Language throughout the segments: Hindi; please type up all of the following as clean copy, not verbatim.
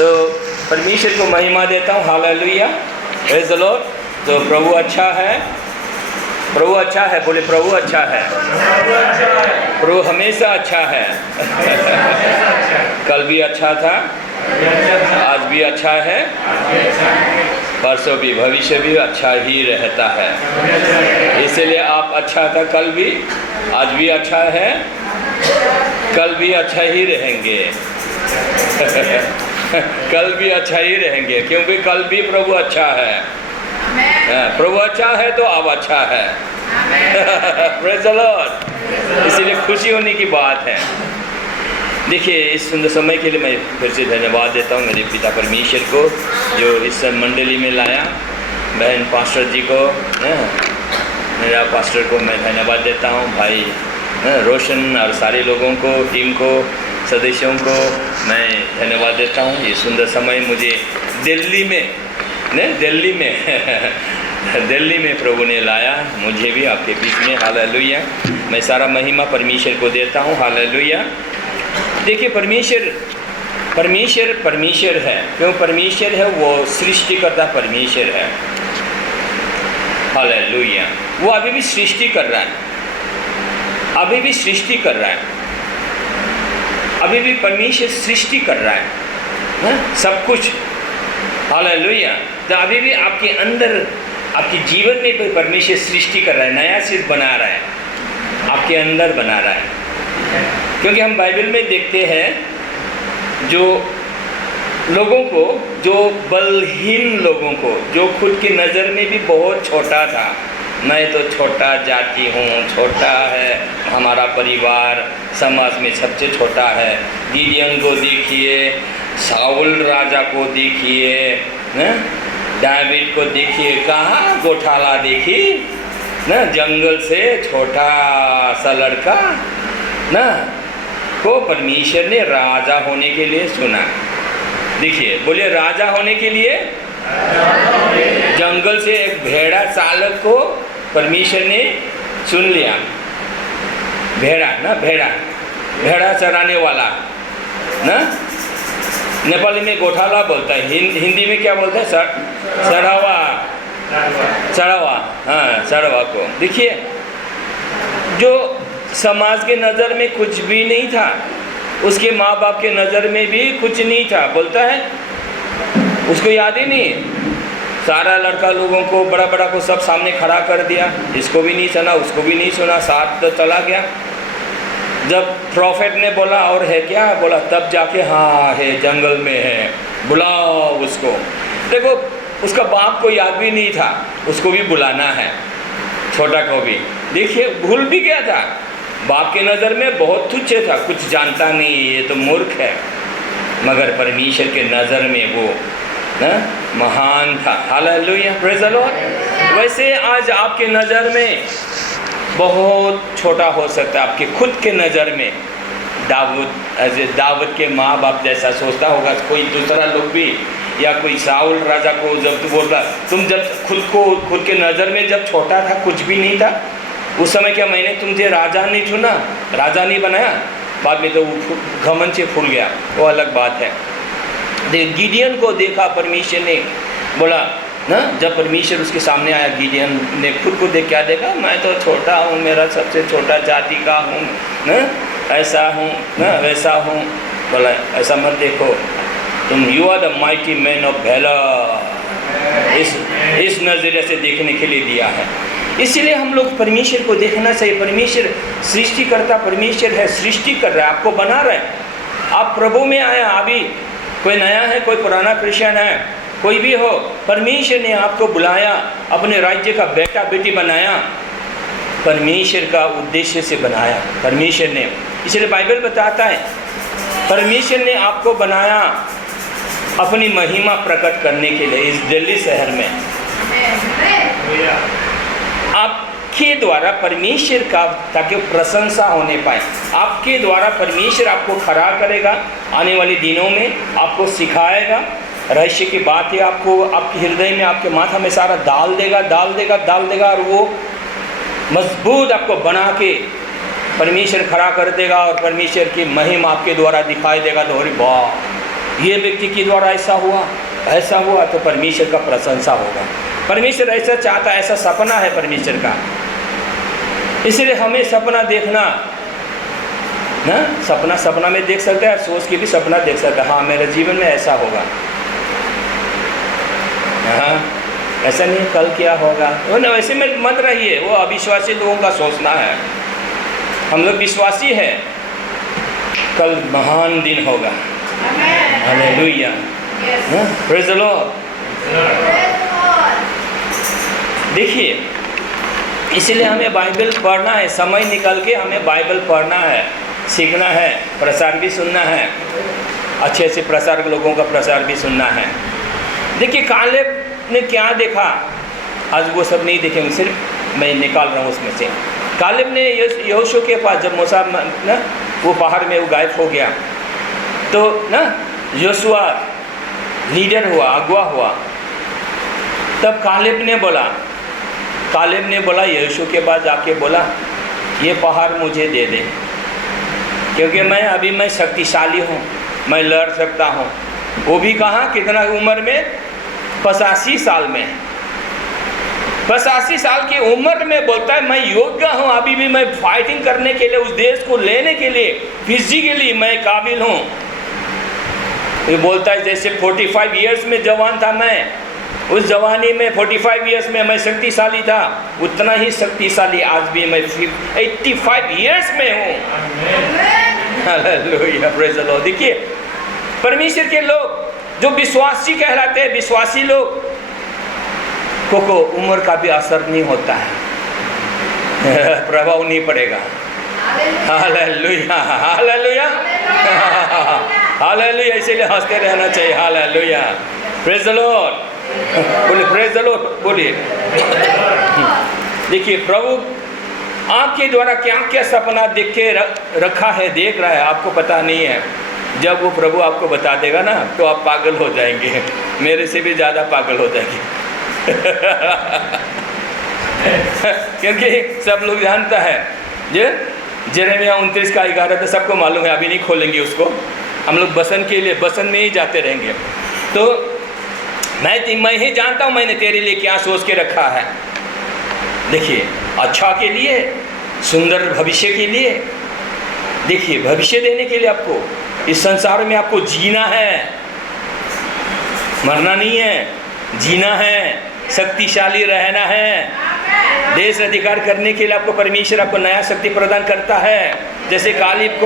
तो परमेश्वर को महिमा देता हूँ। Hallelujah, praise the Lord. तो प्रभु अच्छा है, प्रभु अच्छा है, बोले प्रभु अच्छा है, प्रभु हमेशा अच्छा है। कल भी अच्छा था, आज भी अच्छा है, परसों भी, भविष्य भी अच्छा ही रहता है। इसलिए आप अच्छा था कल भी, आज भी अच्छा है, कल भी अच्छा ही रहेंगे। कल भी अच्छा ही रहेंगे, क्योंकि कल भी प्रभु अच्छा है। प्रभु अच्छा है तो अब अच्छा है। Praise the Lord. इसीलिए खुशी होने की बात है। देखिए, इस सुंदर समय के लिए मैं फिर से धन्यवाद देता हूँ मेरे पिता परमेश्वर को, जो इस मंडली में लाया। बहन पास्टर जी को, मेरा पास्टर को मैं धन्यवाद देता हूँ। भाई रोशन और सारे लोगों को, टीम को, सदस्यों को मैं धन्यवाद देता हूँ। ये सुंदर समय मुझे दिल्ली में प्रभु ने लाया, मुझे भी आपके बीच में। हालेलुया। मैं सारा महिमा परमेश्वर को देता हूँ। हालेलुया। देखिए, परमेश्वर है। क्यों परमेश्वर है? वो सृष्टिकर्ता परमेश्वर है। हालेलुया। वो अभी भी सृष्टि कर रहा है, अभी भी सृष्टि कर रहा है, अभी भी परमेश्वर सृष्टि कर रहा है सब कुछ। हालेलुया। तो अभी भी आपके अंदर, आपके जीवन में भी परमेश्वर सृष्टि कर रहा है, नया चीज़ बना रहा है, आपके अंदर बना रहा है। क्योंकि हम बाइबल में देखते हैं जो लोगों को, जो बलहीन लोगों को, जो खुद की नज़र में भी बहुत छोटा था, मैं तो छोटा जाति हूँ, छोटा है हमारा परिवार, समाज में सबसे छोटा है। गिदियन को देखिए, साउल राजा को देखिए, दावीद को देखिए, कहाँ गोठाला देखी ना, जंगल से छोटा सा लड़का ना को परमेश्वर ने राजा होने के लिए चुना। देखिए, बोलिए राजा होने के लिए। जंगल से एक भेड़ा चालक को परमेश्वर ने चुन लिया। भेड़ा चराने वाला ना, नेपाली में गोठाला बोलता है, हिंदी में क्या बोलता है? चढ़ावा। हाँ, चढ़ावा को देखिए, जो समाज के नज़र में कुछ भी नहीं था, उसके माँ बाप के नज़र में भी कुछ नहीं था, बोलता है उसको याद ही नहीं। सारा लड़का लोगों को, बड़ा बड़ा को सब सामने खड़ा कर दिया, इसको भी नहीं सुना, उसको भी नहीं सुना, साथ तो चला गया। जब प्रॉफिट ने बोला और है क्या, बोला तब जाके हाँ है, जंगल में है, बुलाओ उसको। देखो, उसका बाप को याद भी नहीं था, उसको भी बुलाना है, छोटा को भी। देखिए, भूल भी गया था, बाप के नज़र में बहुत तुच्छ था, कुछ जानता नहीं, ये तो मूर्ख है। मगर परमेश्वर के नज़र में वो महान था। Hallelujah, praise the Lord. वैसे आज आपके नज़र में बहुत छोटा हो सकता है, आपके खुद के नज़र में। दाऊद के माँ बाप जैसा सोचता होगा कोई दूसरा लोग भी, या कोई साउल राजा को जब बोलता, तुम जब खुद के नज़र में जब छोटा था, कुछ भी नहीं था, उस समय क्या मैंने तुझे राजा नहीं चुना, राजा नहीं बनाया? बाद में तो घमंड से फूल गया, वो अलग बात है। गिदियन को देखा परमेश्वर ने, बोला ना, जब परमेश्वर उसके सामने आया, गिदियन ने खुद को देख, क्या देखा? मैं तो छोटा हूँ, मेरा सबसे छोटा जाति का हूँ ना, ऐसा हूँ ना, वैसा हूँ। बोला ऐसा मत देखो, तुम you are the mighty man of valour. इस नज़रिए से देखने के लिए दिया है। इसीलिए हम लोग परमेश्वर को देखना चाहिए। परमेश्वर सृष्टिकर्ता परमेश्वर है, सृष्टि कर रहा है, आपको बना रहा है। आप प्रभु में आया, अभी कोई नया है, कोई पुराना क्रिश्चियन है, कोई भी हो, परमेश्वर ने आपको बुलाया, अपने राज्य का बेटा बेटी बनाया, परमेश्वर का उद्देश्य से बनाया परमेश्वर ने। इसलिए बाइबल बताता है परमेश्वर ने आपको बनाया अपनी महिमा प्रकट करने के लिए इस दिल्ली शहर में। आपके द्वारा परमेश्वर का, ताकि प्रशंसा होने पाए, आपके द्वारा परमेश्वर आपको खड़ा करेगा, आने वाले दिनों में आपको सिखाएगा, रहस्य की बातें आपको आपके हृदय में, आपके माथा में सारा डाल देगा और वो मजबूत आपको बना के परमेश्वर खड़ा कर देगा और परमेश्वर की महिमा आपके द्वारा दिखाई देगा। तो अरे वाह, ये व्यक्ति के द्वारा ऐसा हुआ तो परमेश्वर का प्रशंसा होगा। परमेश्वर ऐसा चाहता, ऐसा सपना है परमेश्वर का। इसलिए हमें सपना देखना ना, सपना में देख सकते हैं, सोच के भी सपना देख सकते हैं, हाँ मेरे जीवन में ऐसा होगा। हाँ ऐसा नहीं कल क्या होगा, वो ना वैसे में मत रहिए, वो अविश्वासी लोगों का सोचना है। हम लोग विश्वासी हैं, कल महान दिन होगा। Hallelujah, praise the Lord. देखिए, इसलिए हमें बाइबल पढ़ना है, समय निकल के हमें बाइबल पढ़ना है, सीखना है, प्रचार भी सुनना है, अच्छे से प्रचारक लोगों का प्रचार भी सुनना है। देखिए कालेब ने क्या देखा, आज वो सब नहीं देखेंगे, सिर्फ मैं निकाल रहा हूँ उसमें से। कालेब ने यहोशू के पास, जब मूसा ना वो पहाड़ में वो गायब हो गया, तो ना योशुआ लीडर हुआ, अगुआ हुआ, तब कालेब ने बोला यहोशू के पास जाके बोला, ये पहाड़ मुझे दे दे, क्योंकि मैं शक्तिशाली हूँ, मैं लड़ सकता हूँ। वो भी कहाँ, कितना उम्र में, 85 साल में, 85 साल की उम्र में बोलता है मैं योग्य हूँ, अभी भी मैं फाइटिंग करने के लिए, उस देश को लेने के लिए फिजिकली मैं काबिल हूँ। ये बोलता है जैसे 45 इयर्स में जवान था मैं, उस जवानी में 45 इयर्स में मैं शक्तिशाली था, उतना ही शक्तिशाली आज भी मैं 85 इयर्स में हूँ। Hallelujah, praise the Lord. देखिए परमेश्वर के लोग जो विश्वासी कहलाते हैं, विश्वासी लोग को उम्र का भी असर नहीं होता है, प्रभाव नहीं पड़ेगा। हालेलुया, हालेलुया, हालेलुया, इसीलिए हंसते रहना चाहिए। हालेलुया, प्रेज़ द लॉर्ड, बोलिए प्रेज़ द लॉर्ड, बोलिए। देखिए प्रभु आपके द्वारा क्या क्या सपना देख के रखा है, देख रहा है, आपको पता नहीं है। जब वो प्रभु आपको बता देगा ना तो आप पागल हो जाएंगे, मेरे से भी ज़्यादा पागल हो जाएंगे। क्योंकि सब लोग जानता है, जो यिर्मयाह 29 का 11 तो सबको मालूम है, अभी नहीं खोलेंगे उसको, हम लोग बसन के लिए बसन में ही जाते रहेंगे। तो मैं ही जानता हूँ मैंने तेरे लिए क्या सोच के रखा है। देखिए अच्छा के लिए, सुंदर भविष्य के लिए, देखिए भविष्य देने के लिए आपको इस संसार में आपको जीना है, मरना नहीं है, जीना है, शक्तिशाली रहना है। देश अधिकार करने के लिए आपको परमेश्वर आपको नया शक्ति प्रदान करता है। जैसे कालेब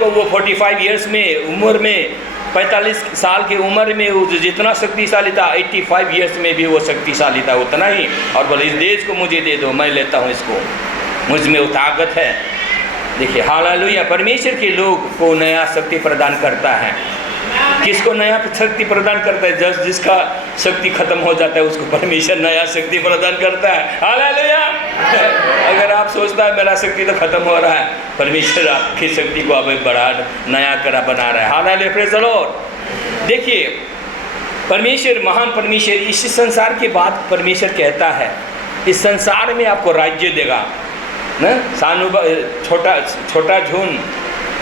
को वो 45 इयर्स में उम्र में, 45 साल की उम्र में वो जितना शक्तिशाली था, 85 इयर्स में भी वो शक्तिशाली था, उतना ही। और बोले इस देश को मुझे दे दो, मैं लेता हूँ इसको, मुझ में वो ताकत है। देखिए हालेलुया, परमेश्वर के लोग को नया शक्ति प्रदान करता है। किसको नया शक्ति प्रदान करता है? जिसका शक्ति खत्म हो जाता है उसको परमेश्वर नया शक्ति प्रदान करता है। हालेलुया। अगर आप सोचता है मेरा शक्ति तो खत्म हो रहा है, परमेश्वर आपकी शक्ति को अब नया बना रहा है। Hallelujah, praise the Lord. देखिए परमेश्वर, महान परमेश्वर, इस संसार के बाद परमेश्वर कहता है इस संसार में आपको राज्य देगा ना। छोटा झुंड,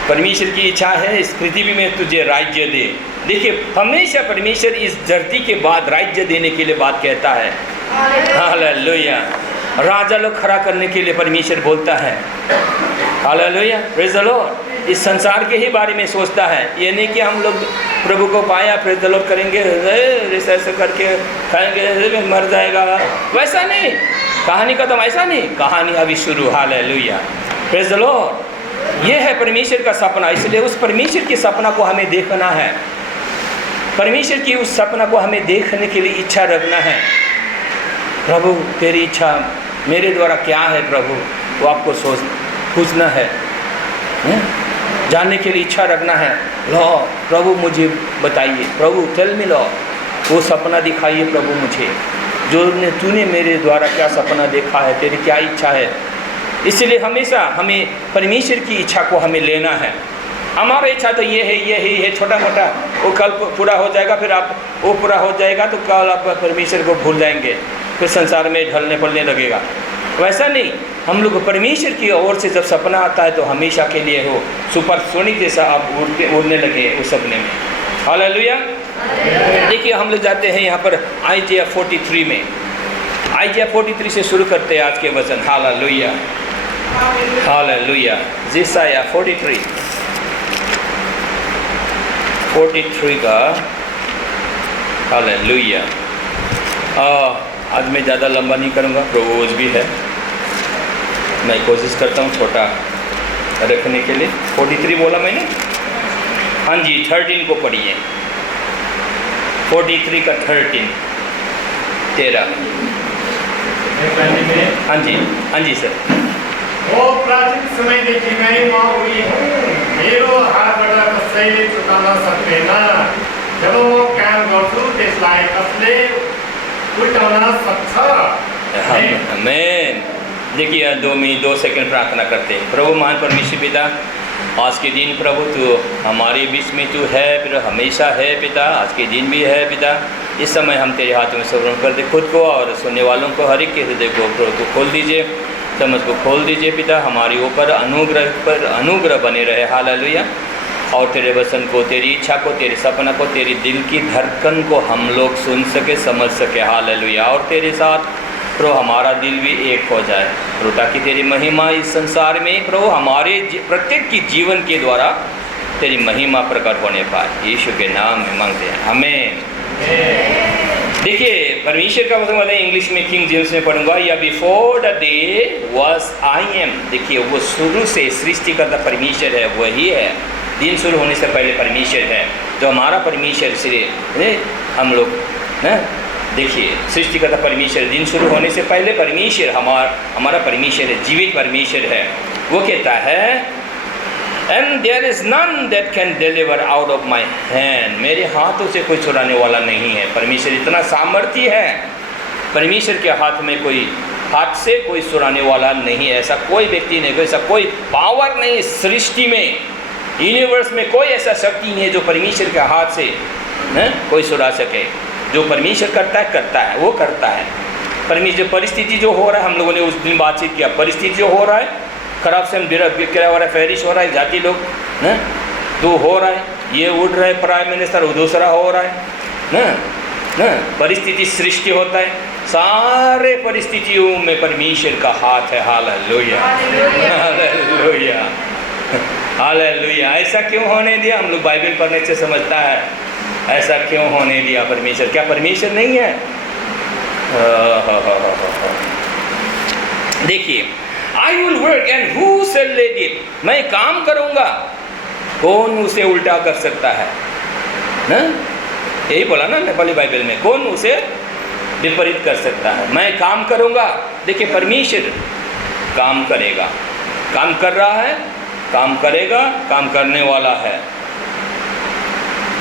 परमेश्वर की इच्छा है इस पृथ्वी में तुझे राज्य दे। देखिए हमेशा परमेश्वर इस धरती के बाद राज्य देने के लिए बात कहता है। हालेलुया, राजा लोग खड़ा करने के लिए परमेश्वर बोलता है। Hallelujah, praise the Lord. इस संसार के ही बारे में सोचता है, ये नहीं कि हम लोग प्रभु को पाया प्रेज़ द लॉर्ड करेंगे, ऐसे करके खाएंगे मर जाएगा, वैसा नहीं। कहानी खत्म, ऐसा नहीं, कहानी अभी शुरू। Hallelujah, praise the Lord. ये है परमेश्वर का सपना। इसलिए उस परमेश्वर के सपना को हमें देखना है, परमेश्वर की उस सपना को हमें देखने के लिए इच्छा रखना है। प्रभु तेरी इच्छा मेरे द्वारा क्या है प्रभु, वो आपको पूछना है, जानने के लिए इच्छा रखना है। लो प्रभु मुझे बताइए, प्रभु टेल मी लॉर्ड, वो सपना दिखाइए प्रभु मुझे, जो तूने मेरे द्वारा क्या सपना देखा है, तेरी क्या इच्छा है। इसलिए हमेशा हमें परमेश्वर की इच्छा को हमें लेना है। हमारा इच्छा तो ये है छोटा मोटा, वो कल पूरा हो जाएगा, फिर आप वो पूरा हो जाएगा तो कल आप परमेश्वर को भूल जाएंगे, फिर संसार में ढलने पड़ने लगेगा। वैसा नहीं, हम लोग परमेश्वर की ओर से जब सपना आता है तो हमेशा के लिए हो, सुपरसोनिक जैसा आप उड़ने लगे उस सपने में। हालेलुया। देखिए हम लोग जाते हैं यहाँ पर आइजिया 43 में। आइजिया 43 से शुरू करते हैं आज के वचन। Hallelujah hallelujah. जेसाया 43 का हालेलुया। आज मैं ज़्यादा लंबा नहीं करूँगा, प्रोवोज भी है, मैं कोशिश करता हूँ छोटा रखने के लिए। 43 बोला मैंने, हाँ जी 13 को पढ़िए। 43 का 13। हाँ जी सर। वो प्राचीन समय देखि मैं हुई हूँ, मेरो हातबाट कसैले चुकाउन सक्दैन। जब म काम गर्छु त्यसलाई कसले उल्टाउन सक्छ? आमेन। देखिए 2 सेकंड प्रार्थना करते हैं। प्रभु महान परमेश्वर पिता, आज के दिन प्रभु तू हमारे बीच में तू है, फिर हमेशा है पिता, आज के दिन भी है पिता। इस समय हम तेरे हाथों में समर्पण करते खुद को और सुनने वालों को, हर एक के हृदय को प्रभु तू खोल दीजिए, समझ को खोल दीजिए पिता। हमारे ऊपर अनुग्रह बने रहे। हालेलुया। और तेरे वचन को, तेरी इच्छा को, तेरे सपना को, तेरी दिल की धड़कन को हम लोग सुन सके, समझ सके। हालेलुया। और तेरे साथ प्रभु हमारा दिल भी एक हो जाए प्रभु, ताकि तेरी महिमा इस संसार में प्रभु हमारे प्रत्येक की जीवन के द्वारा तेरी महिमा प्रकट होने पाए। यीशु के नाम में मांगते हैं, आमीन। देखिए परमेश्वर का वचन है, इंग्लिश में किंग जेम्स में पढ़ूंगा, या before the day was I am. देखिए वो शुरू से सृष्टिकर्ता परमेश्वर है, वही है। दिन शुरू होने से पहले परमेश्वर है, जो हमारा परमेश्वर से हम लोग देखिए सृष्टिकर्ता परमेश्वर, दिन शुरू होने से पहले परमेश्वर हमारा परमेश्वर है, जीवित परमेश्वर है। वो कहता है and there is none that can deliver out of my hand. मेरे हाथों से कोई चुराने वाला नहीं है। परमेश्वर इतना सामर्थ्य है, परमेश्वर के हाथ में कोई हाथ से कोई चुराने वाला नहीं है। ऐसा कोई व्यक्ति नहीं, ऐसा कोई पावर नहीं सृष्टि में, यूनिवर्स में कोई ऐसा शक्ति नहीं है जो परमेश्वर के हाथ से कोई चुरा सके। जो परमेश्वर करता है वो करता है। परमेश्वर परिस्थिति जो हो रहा है, हम लोगों ने उस दिन बातचीत किया, परिस्थिति जो हो रहा है करप्शन क्या हो रहा है, फैरिश हो रहा है, जाति लोग तो हो रहा है, ये उड़ रहा है प्राइम मिनिस्टर, वो दूसरा हो रहा है ना। परिस्थिति सृष्टि होता है, सारे परिस्थितियों में परमेश्वर का हाथ है। Hallelujah hallelujah hallelujah. ऐसा क्यों होने दिया? हम लोग बाइबल पढ़ने से समझता है ऐसा क्यों होने दिया परमेश्वर। क्या परमेश्वर नहीं है? देखिए I will work and who shell lead it. मैं काम करूंगा, कौन उसे उल्टा कर सकता है ना? यही बोला ना नेपाली बाइबल में, कौन उसे विपरीत कर सकता है। मैं काम करूंगा। देखिए परमेश्वर काम करेगा, काम कर रहा है, काम करेगा, काम करने वाला है,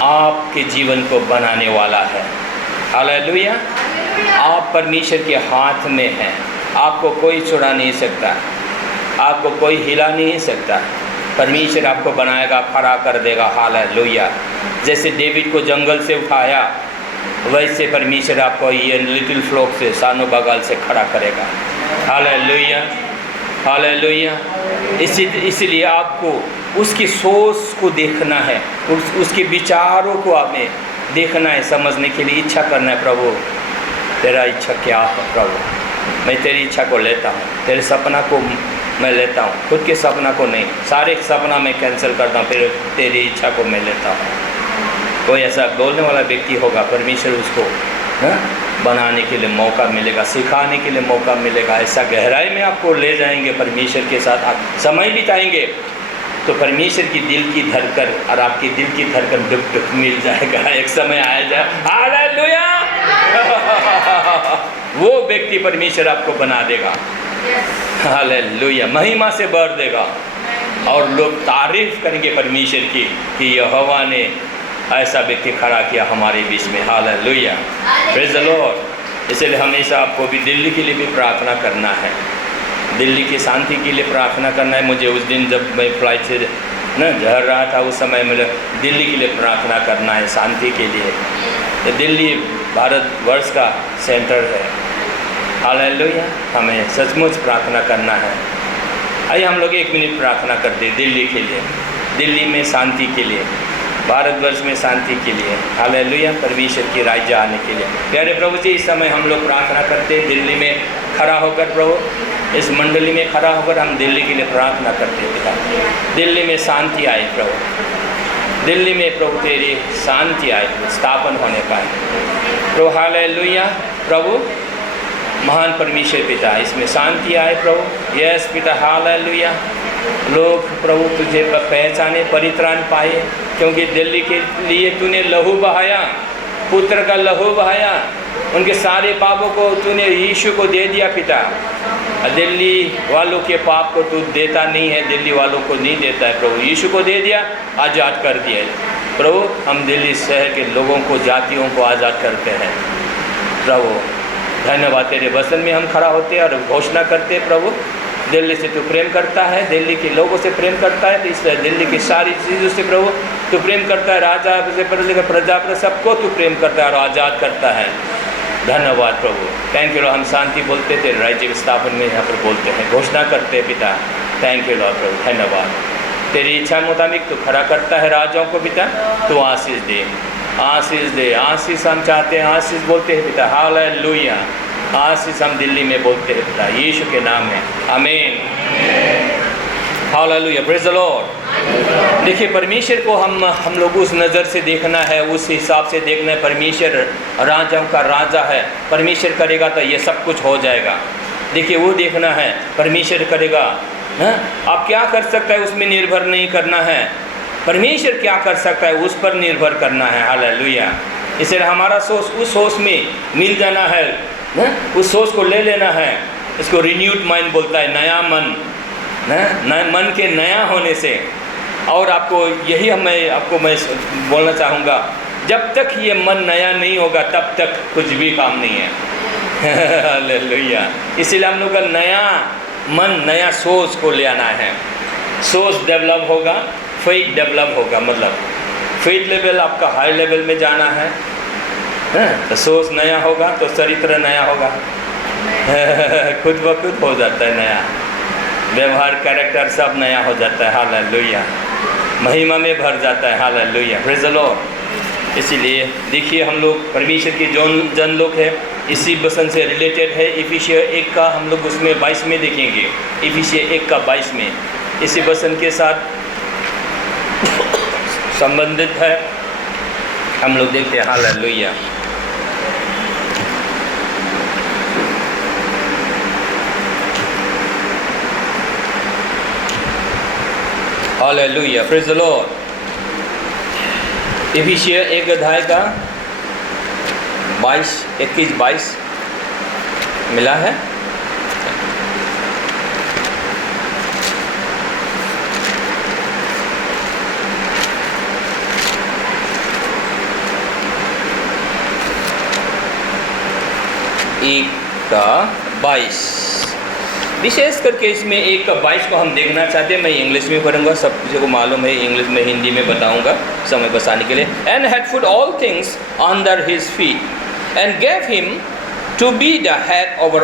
आपके जीवन को बनाने वाला है। हालेलुया। आप परमेश्वर के हाथ में हैं, आपको कोई छुड़ा नहीं सकता, आपको कोई हिला नहीं सकता। परमेश्वर आपको बनाएगा, खड़ा कर देगा। हालेलुया। जैसे डेविड को जंगल से उठाया, वैसे परमेश्वर आपको ये लिटिल फ्लॉक से, सानो बगाल से खड़ा करेगा। Hallelujah hallelujah. इसीलिए आपको उसकी सोच को देखना है, उसके विचारों को हमें देखना है, समझने के लिए इच्छा करना है। प्रभु तेरा इच्छा क्या है प्रभु? मैं तेरी इच्छा को लेता हूँ, तेरे सपना को मैं लेता हूँ, खुद के सपना को नहीं। सारे सपना मैं कैंसिल करता हूँ, फिर तेरी इच्छा को मैं लेता हूँ। कोई ऐसा बोलने वाला व्यक्ति होगा, परमेश्वर उसको बनाने के लिए मौका मिलेगा, सिखाने के लिए मौका मिलेगा। ऐसा गहराई में आपको ले जाएंगे, परमेश्वर के साथ आप समय बिताएंगे तो परमेश्वर की दिल की धड़कन और आपकी दिल की धड़कन डुक डुक मिल जाएगा। एक समय आया जाए, हालेलुया। वो व्यक्ति परमेश्वर आपको बना देगा। हालेलुया। महिमा से भर देगा और लोग तारीफ करेंगे परमेश्वर की कि यहोवा ने ऐसा व्यक्ति खड़ा किया हमारे बीच में। Hallelujah, praise the Lord. इसलिए हमेशा आपको भी दिल्ली के लिए भी प्रार्थना करना है, दिल्ली की शांति के लिए प्रार्थना करना है। मुझे उस दिन जब मैं फ्लाइट से झड़ रहा था, उस समय मुझे दिल्ली के लिए प्रार्थना करना है, शांति के लिए। दिल्ली भारतवर्ष का सेंटर है। हालेलुया। हमें सचमुच प्रार्थना करना है। आइए हम लोग 1 मिनट प्रार्थना करते हैं दिल्ली के लिए, दिल्ली में शांति के लिए। भारतवर्ष में शांति के लिए, हालेलुया, परमेश्वर की राज्य आने के लिए। प्यारे प्रभु जी, इस समय हम लोग प्रार्थना करते हैं, दिल्ली में खड़ा होकर प्रभु, इस मंडली में खड़ा होकर हम दिल्ली के लिए प्रार्थना करते हैं पिता। दिल्ली में शांति आए प्रभु, दिल्ली में प्रभु तेरी शांति आए, स्थापन होने पाए प्रभु, हालेलुया। प्रभु महान परमेश्वर पिता, इसमें शांति आए प्रभु। यस पिता, हालेलुया। लोग प्रभु तुझे पहचाने, परित्राण पाए, क्योंकि दिल्ली के लिए तूने लहू बहाया, पुत्र का लहू बहाया, उनके सारे पापों को तूने यीशु को दे दिया पिता। दिल्ली वालों के पाप को तू देता नहीं है, दिल्ली वालों को नहीं देता है प्रभु, यीशु को दे दिया, आज़ाद कर दिया प्रभु। हम दिल्ली शहर के लोगों को, जातियों को आज़ाद करते हैं प्रभु। धन्यवाद, तेरे वचन में हम खड़ा होते हैं और घोषणा करते हैं प्रभु, दिल्ली से तू प्रेम करता है, दिल्ली के लोगों से प्रेम करता है, तो इसलिए दिल्ली की सारी चीज़ों से प्रभु तू प्रेम करता है, राजा से प्रजा पर सबको तू प्रेम करता है और आज़ाद करता है। धन्यवाद प्रभु, थैंक यू लॉर्ड। हम शांति बोलते थे, राज्य के स्थापन में यहाँ पर बोलते हैं, घोषणा करते हैं पिता। थैंक यू लॉर्ड प्रभु, धन्यवाद। तेरी इच्छा मुताबिक तू खड़ा करता है राजाओं को पिता, तू आशीष दे, आशीष दे, आशीष हम चाहते हैं, आशीष बोलते हैं पिता, हालेलुया। आशीष हम दिल्ली में बोलते हैं पिता, यीशु के नाम में, आमीन, हालेलुया, प्रेज़ द लॉर्ड। देखिए, परमेश्वर को हम लोग उस नज़र से देखना है, उस हिसाब से देखना है। परमेश्वर राजाओं का राजा है, परमेश्वर करेगा तो ये सब कुछ हो जाएगा। देखिए, वो देखना है, परमेश्वर करेगा। हाँ, आप क्या कर सकता है उसमें निर्भर नहीं करना है, परमेश्वर क्या कर सकता है उस पर निर्भर करना है, हालेलुया। इसलिए हमारा सोच उस सोच में मिल जाना है, उस सोच को ले लेना है। इसको रिन्यूड माइंड बोलता है, नया मन, नए मन के नया होने से। और आपको यही मैं बोलना चाहूँगा, जब तक ये मन नया नहीं होगा तब तक कुछ भी काम नहीं है। हालेलुया। इसीलिए हम लोग का नया मन, नया सोच को ले आना है। सोच डेवलप होगा, फेथ डेवलप होगा, मतलब फेथ लेवल आपका हाई लेवल में जाना है, तो सोच नया होगा तो चरित्र नया होगा। खुद ब खुद हो जाता है नया, व्यवहार, कैरेक्टर सब नया हो जाता है, हालेलुया। महिमा में भर जाता है, हालेलुया, प्रेज़ द लॉर्ड। इसीलिए देखिए, हम लोग परमेश्वर के जन लोग हैं, इसी वचन से रिलेटेड है। इफिसियर 1 का हम लोग उसमें 22 में देखेंगे, इफिसियर 1 का 22 में इसी वचन के साथ संबंधित है, हम लोग देखते हैं, hallelujah. Hallelujah, praise the Lord. इफिसियर 1 अध्याय का 21-22 मिला है। एक का 22, विशेष करके इसमें 1 का 22 को हम देखना चाहते हैं। मैं इंग्लिश में पढ़ूंगा, सब किसी को मालूम है, इंग्लिश में हिंदी में बताऊंगा समय बचाने के लिए। And had put all things under his feet and gave him to be the head over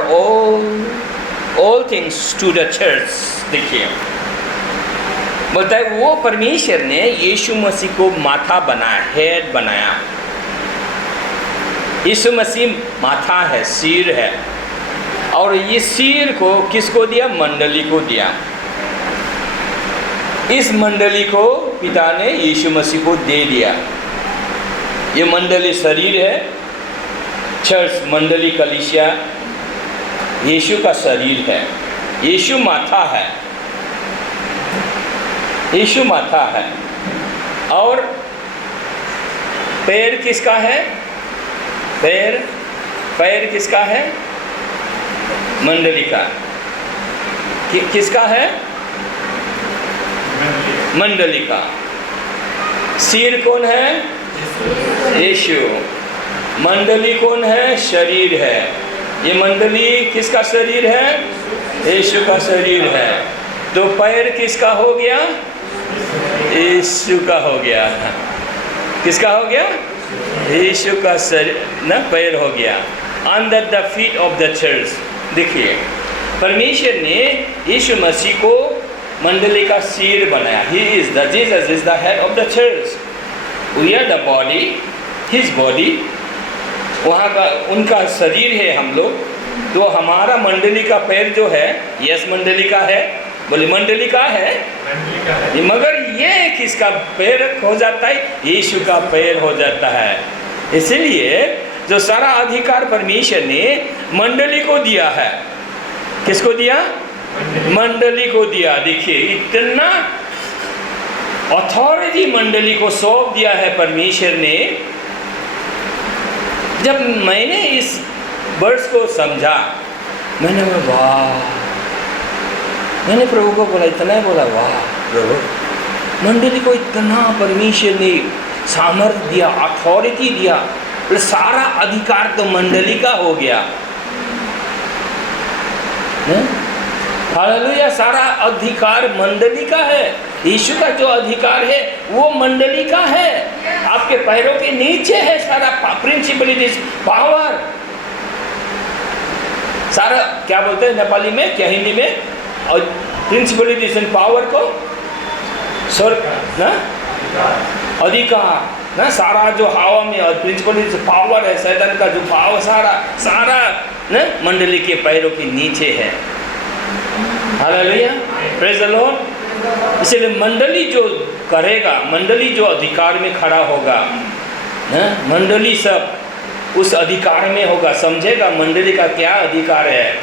all things to the church. देखिए, बोलता है वो परमेश्वर ने यीशु मसीह को माथा बनाया, हेड बनाया। यीशु मसीह माथा है, सिर है, और ये सिर को किसको दिया? मंडली को दिया। इस मंडली को पिता ने यीशु मसीह को दे दिया। ये मंडली शरीर है, चर्च मंडली कलीसिया यीशु का शरीर है। यीशु माथा है, यीशु माथा है। और पैर किसका है? पैर किसका है? मंडली का। किसका है? मंडली का। सिर कौन है? यीशु। मंडली कौन है? शरीर है। ये मंडली किसका शरीर है? यीशु का शरीर है। तो पैर किसका हो गया? यीशु का हो गया। किसका हो गया? यीशु का शरीर ना पैर हो गया। Under the feet of the church. देखिए, परमेश्वर ने यीशु मसीह को मंडली का सिर बनाया। He is the Jesus is the head of the church. We are the body, his body, वहाँ का उनका शरीर है हम लोग। तो हमारा मंडली का पैर जो है, यस मंडली का है, बोले मंडली का है, मगर ये किसका पैर हो जाता है? यीशु का पैर हो जाता है। इसलिए जो सारा अधिकार परमेश्वर ने मंडली को दिया है, किसको दिया? मंडली को दिया। देखिए इतना अथॉरिटी मंडली को सौंप दिया है परमेश्वर ने। जब मैंने इस वर्ड्स को समझा, मैंने बोला वाह, मैंने प्रभु को बोला, इतना ही बोला वाह प्रभु, मंडली को इतना परमेश्वर ने सामर्थ्य दिया, अथॉरिटी दिया, सारा अधिकार तो मंडली का हो गया। हालेलुया, सारा अधिकार मंडली का है। यीशु का जो अधिकार है वो मंडली का है, आपके पैरों के नीचे है सारा प्रिंसिपलिटीज, पावर, सारा क्या बोलते हैं नेपाली में, क्या हिंदी में, और प्रिंसिपलिटीज एंड पावर को स्वर्ग ना अधिकार ना, सारा जो हवा में और प्रिंसिपलिटीज पावर है, शैतान का जो पावर सारा ना मंडली के पैरों के नीचे है। Hallelujah, praise the Lord. इसलिए मंडली जो करेगा, मंडली जो अधिकार में खड़ा होगा, मंडली सब उस अधिकार में होगा, समझेगा मंडली का क्या अधिकार है,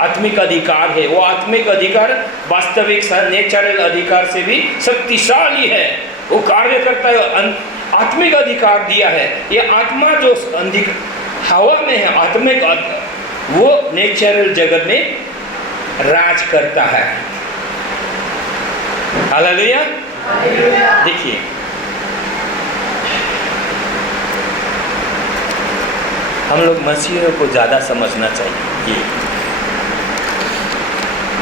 आत्मिक अधिकार है। वो आत्मिक अधिकार वास्तविक नेचुरल अधिकार से भी शक्तिशाली है, वो कार्य करता है। आत्मिक अधिकार दिया है, ये आत्मा जो हवा में है, आत्मिक वो नेचुरल जगत में राज करता है। हालेलुया। देखिए हम लोग मसीह को ज़्यादा समझना चाहिए।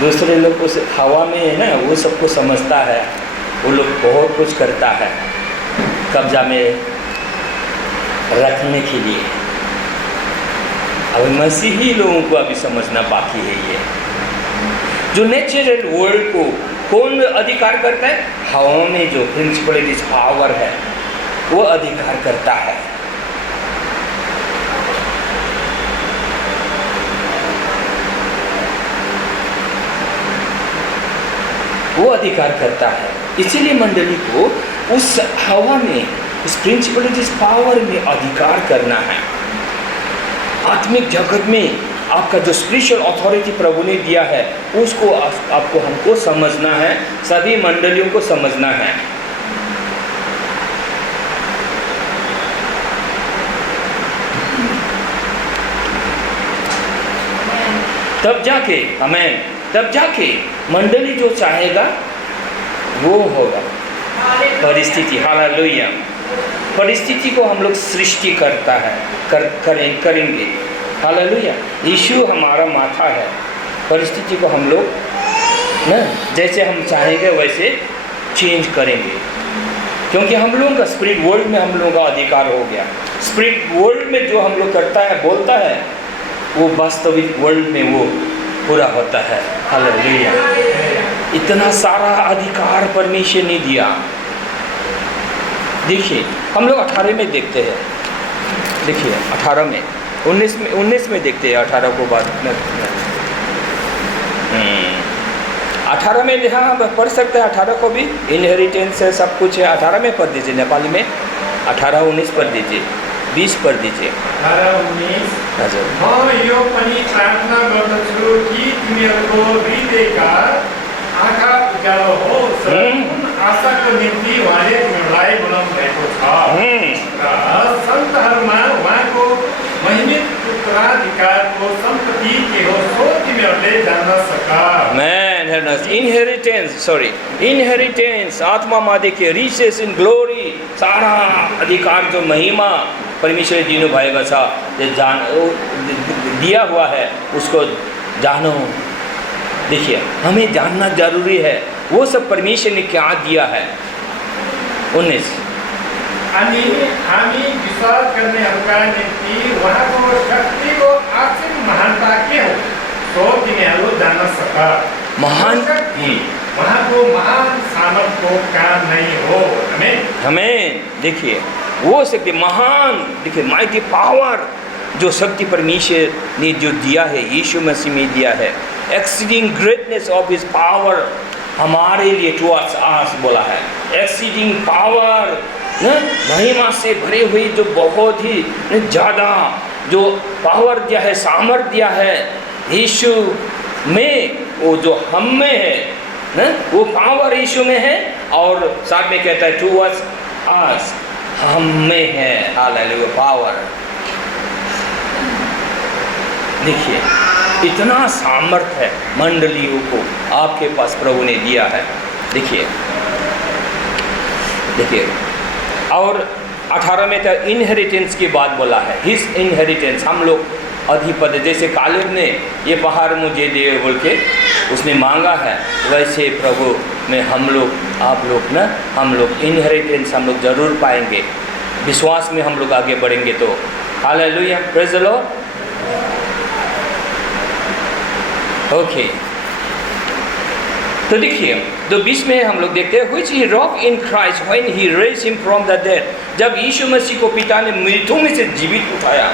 दूसरे लोग उस हवा में है ना, वो सबको समझता है, वो लोग बहुत कुछ करता है कब्जा में रखने के लिए। अब मसीही लोगों को अभी समझना बाकी है। ये जो नेचुरल वर्ल्ड को कौन अधिकार करता है? हवा में जो प्रिंसिपलिटीज पावर है वो अधिकार करता है। वो अधिकार करता है, इसीलिए मंडली को उस हवा में, उस प्रिंसिपलिटीज पावर में अधिकार करना है। आत्मिक जगत में आपका जो स्पिरिचुअल अथॉरिटी प्रभु ने दिया है उसको आपको हमको समझना है, सभी मंडलियों को समझना है। तब जाके आमेन, तब जाके मंडली जो चाहेगा वो होगा। परिस्थिति, हालेलुया, परिस्थिति को हम लोग सृष्टि करता है, करेंगे। हालेलुया, यीशु हमारा माथा है, परिस्थिति को हम लोग ना जैसे हम चाहेंगे वैसे चेंज करेंगे, क्योंकि हम लोगों का स्पिरिट वर्ल्ड में हम लोगों का अधिकार हो गया। स्पिरिट वर्ल्ड में जो हम लोग करता है, बोलता है, वो वास्तविक वर्ल्ड में वो पूरा होता है। हालेलुया, इतना सारा अधिकार परमेश्वर ने दिया। देखिए हम लोग 18 में देखते हैं, देखिए 18 में 19 में देखते हैं, 18 को बाद 18 में यहाँ पढ़ सकते हैं। 18 को भी इनहेरिटेंस है, सब कुछ है। 18 में पढ़ दीजिए, नेपाली में 18-19 पढ़ दीजिए, 20 पढ़ दीजिए। 18-19 हजुर। म यो पनि प्रार्थना गर्दछु कि तिमीहरूको हृदयका आँखा उज्यालो होस्, आशाको निम्ति उहाँले तिमीहरूलाई बनाउनु भएको छ र सन्तहरूमा उहाँको महिमित उत्तराधिकारको सम्पत्ति के हो सो तिमीहरूले जान्न सका। इनहेरिटेंस आत्मा में देखिए, रिचेस इन ग्लोरी, सारा अधिकार जो महिमा परमेश्वर दिनु भएको छ, दिया हुआ है, उसको जानो। देखिए हमें जानना जरूरी है वो सब परमेश्वर ने क्या दिया है। 19 हामी विश्वास गर्नेहरूका निम्ति उहाँको शक्तिको असीम महानता के हो सो तिमीहरू जान्न सक। महान उहाँको महान सामर्थको काम नहीं हो। हमें देखिए वो शक्ति महान, देखिए माइटी पावर, जो शक्ति परमेश्वर ने जो दिया है, यीशु मसीह में दिया है, exceeding greatness of his power हमारे लिए टुवर्ड्स अस बोला है। एक्सीडिंग पावर, महिमा से भरी हुई जो बहुत ही ज़्यादा जो पावर दिया है, सामर्थ दिया है यीशु में, वो जो हम में है, वो पावर यीशु में है। और साथ में कहता है टुवर्ड्स अस, हम में है हालेलुया पावर। देखिए इतना सामर्थ है मंडलियों को आपके पास प्रभु ने दिया है। देखिए देखिए और 18 में तो इनहेरिटेंस की बात बोला है, हिज इनहेरिटेंस, हम लोग अधिपति, जैसे कालेब ने ये पहाड़ मुझे दे बोल के उसने मांगा है, वैसे प्रभु में हम लोग, आप लोग ना, हम लोग इनहेरिटेंस हम लोग जरूर पाएंगे, विश्वास में हम लोग आगे बढ़ेंगे तो। Hallelujah, praise the Lord. Okay, तो देखिए तो 20 में हम लोग देखते हैं which he wrought in Christ when he raised him from the dead, जब यीशु मसीह को पिता ने मृतों में से जीवित उठाया,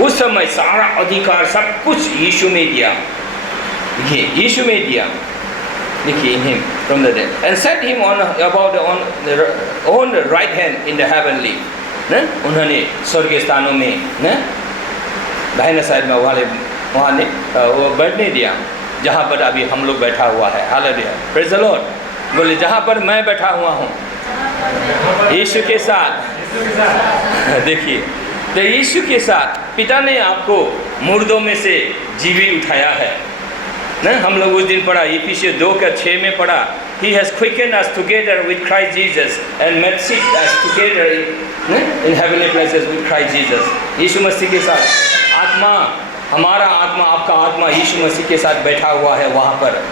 उस समय सारा अधिकार सब कुछ यीशु में दिया। देखिए यीशु में दिया, देखिए in him from the dead and set him on about on the right hand in the heavenly, उन्होंने स्वर्गीय स्थानों में दाहिने साइड में वहाँ ने वो बैठने दिया जहाँ पर अभी हम लोग बैठा हुआ है। Hallelujah, praise the Lord. बोले जहाँ पर मैं बैठा हुआ हूँ यीशु के साथ। देखिए तो यीशु के साथ पिता ने आपको मुर्दों में से जीवित उठाया है ना। हम लोग उस दिन पढ़ा इफिसियंस 2:6 में पढ़ा, He has quickened us together with Christ Jesus and made sit us together in heavenly places with Christ Jesus। यीशु मसीह के साथ आत्मा, हमारा आत्मा, आपका आत्मा यीशु मसीह के साथ बैठा हुआ है वहाँ पर